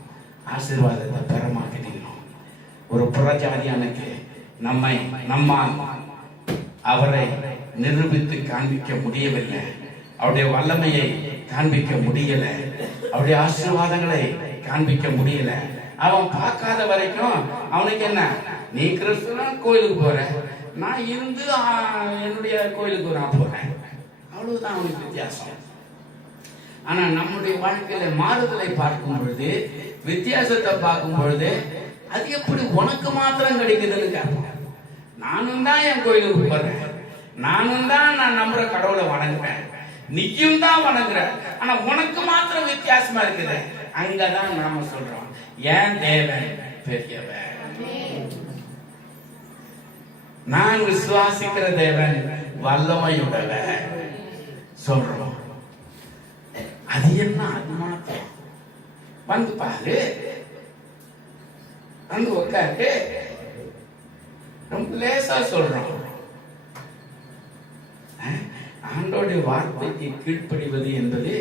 ஆசீர்வாதத்தை பெற மாட்டேங்கிறோம். ஒரு புறஜாதியானுக்கு நம்மால் அவரை நிரூபித்து காண்பிக்க முடியவில்லை, அவருடைய வல்லமையை காண்பிக்க முடியல, அவருடைய ஆசீர்வாதங்களை காண்பிக்க முடியல. அவன் பார்க்காத வரைக்கும் அவனுக்கு என்ன, நீ கிறிஸ்துவனா கோயிலுக்கு போற, நான் இந்து என்னுடைய கோயிலுக்கு நான் போறேன், அவ்வளவுதான் அவனுக்கு வித்தியாசம். ஆனா நம்முடைய வாழ்க்கையில மாறுதலை பார்க்கும் பொழுது, வித்தியாசத்தை பார்க்கும் பொழுது, அது எப்படி உனக்கு மாத்திரம் கிடைக்குதுன்னு கேட்போம். நானும் தான் என் கோயிலுக்கு போறேன், நானும் தான் நான் நம்புற கடவுளை வணங்குறேன், நீயும் தான் வணங்குற, ஆனா உனக்கு மாத்திரம் வித்தியாசமா இருக்குது. அங்கதான் நாம சொல்றோம், ஏன் தேவன் பெரியவன், நான் விசுவாசிக்கிற தேவன் வல்லமையுள்ளவன் சொல்றோம். அது என்ன, அது மாத்திரம் வந்து பாரு, வந்து உட்காரு, ரொம்ப லேசா சொல்றோம். ஆண்டோடைய வார்த்தைக்கு கீழ்ப்படிவது என்பது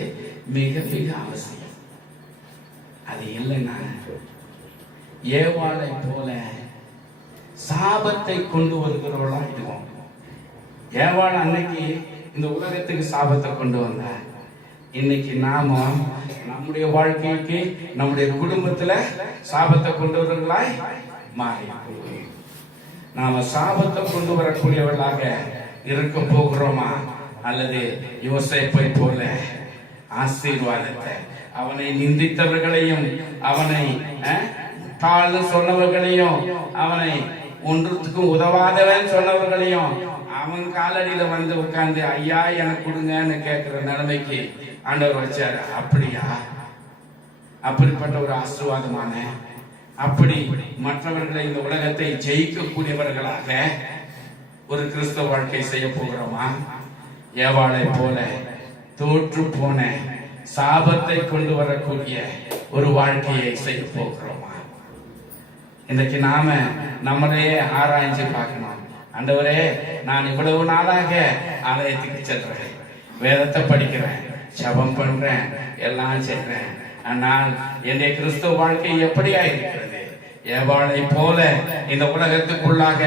மிக மிக அவசியம். அது இல்லைன்னா ஏவாளை போல சாபத்தை கொண்டு வருகிறவர்களா இருக்கும். ஏவாள் அன்னைக்கு இந்த உலகத்துக்கு சாபத்தை கொண்டு வந்தார். இன்னைக்கு நாம நம்முடைய வாழ்க்கைக்கு நம்முடைய குடும்பத்துல சாபத்தை கொண்டு வருவர்களாய் மாறி நாம சாபத்தை கொண்டு வரக்கூடியவர்களாக இருக்க போகிறோமா, அல்லது யோசேப்பை போல ஆசீர்வாதத்தை, அவனை நிந்தித்தவர்களையும் அவனை தாழ்ந்து சொன்னவர்களையும் அவனை ஒன்றுத்துக்கும் உதவாதவன் சொன்னவர்களையும் அவன் காலடியில வந்து உட்கார்ந்து ஐயா எனக்கு கொடுங்கன்னு கேட்கிற நிலைமைக்கு ஆண்டவர் வச்சாரு. அப்படியா? அப்படிப்பட்ட ஒரு ஆசீர்வாதமான, அப்படி மற்றவர்களை இந்த உலகத்தை ஜெயிக்கக்கூடியவர்களாக ஒரு கிறிஸ்தவ வாழ்க்கை செய்ய போகிறோமா? ஏவாளை போல தோற்று போன சாபத்தை கொண்டு வரக்கூடிய ஒரு வாழ்க்கையை செய்ய போகிறோமா? இன்றைக்கு நாம நம்மளையே ஆராய்ச்சி பார்க்கணும். ஆண்டவரே, நான் இவ்வளவு நாளாக ஆலயத்துக்கு செல்றேன், வேதத்தை படிக்கிறேன், ஜெபம் பண்றேன், எல்லாம் செய்றேன், ஆனால் என்னுடைய கிறிஸ்துவ வாழ்க்கை எப்படியா இருக்கிறது? ஏவாளை போல இந்த உலகத்துக்குள்ளாக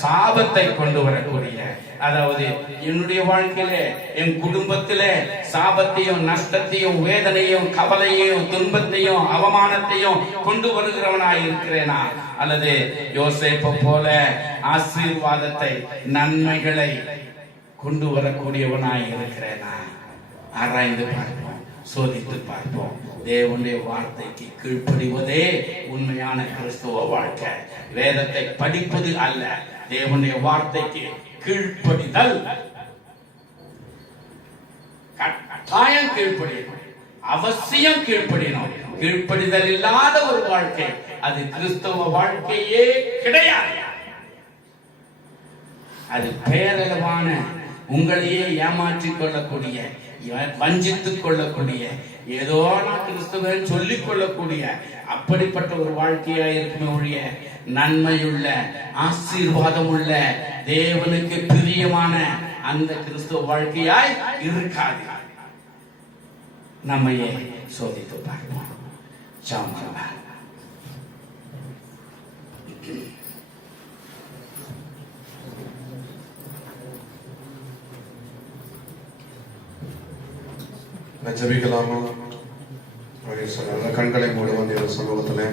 சாபத்தை கொண்டு வரக்கூடிய, அதாவது என்னுடைய வாழ்க்கையிலே என் குடும்பத்திலே சாபத்தையும் நஷ்டத்தையும் வேதனையும் கவலையையும் துன்பத்தையும் அவமானத்தையும் கொண்டு வருகிறவனாய் இருக்கிறேனா, அல்லது யோசேப்பை போல ஆசீர்வாதத்தை நன்மைகளை கொண்டு வரக்கூடியவனாய் இருக்கிறேனா? ஆராய்ந்து பார்ப்போம், சோதித்து பார்ப்போம். தேவனுடைய வார்த்தைக்கு கீழ்ப்படிவதே உண்மையான கிறிஸ்துவ வாழ்க்கை. வேதத்தை படிப்பது அல்ல, தேவனுடைய வார்த்தைக்கு கீழ்ப்படிதல். கட்டாயம் கீழ்ப்படியணும், அவசியம் கீழ்ப்படியணும். கீழ்ப்படிதல் இல்லாத ஒரு வாழ்க்கை அது கிறிஸ்தவ வாழ்க்கையே கிடையாது. அது பேரளவான, உங்களையே ஏமாற்றிக் கொள்ளக்கூடிய, வஞ்சித்துக் கொள்ளக்கூடிய, ஏதோ நான் கிறிஸ்தவன் சொல்லிக் கொள்ளக்கூடிய அப்படிப்பட்ட ஒரு வாழ்க்கையா இருக்குமே ஒழிய நன்மையுள்ள, ஆசீர்வாதம் உள்ள, தேவனுக்கு பிரியமான அந்த கிறிஸ்துவ வாழ்க்கையாய் இருக்காது. நம்மையே சோதித்து பார்ப்போம். ஜெபிக்கலாமா? கண்களை மூடுவோம். தேவ சமூகத்திலே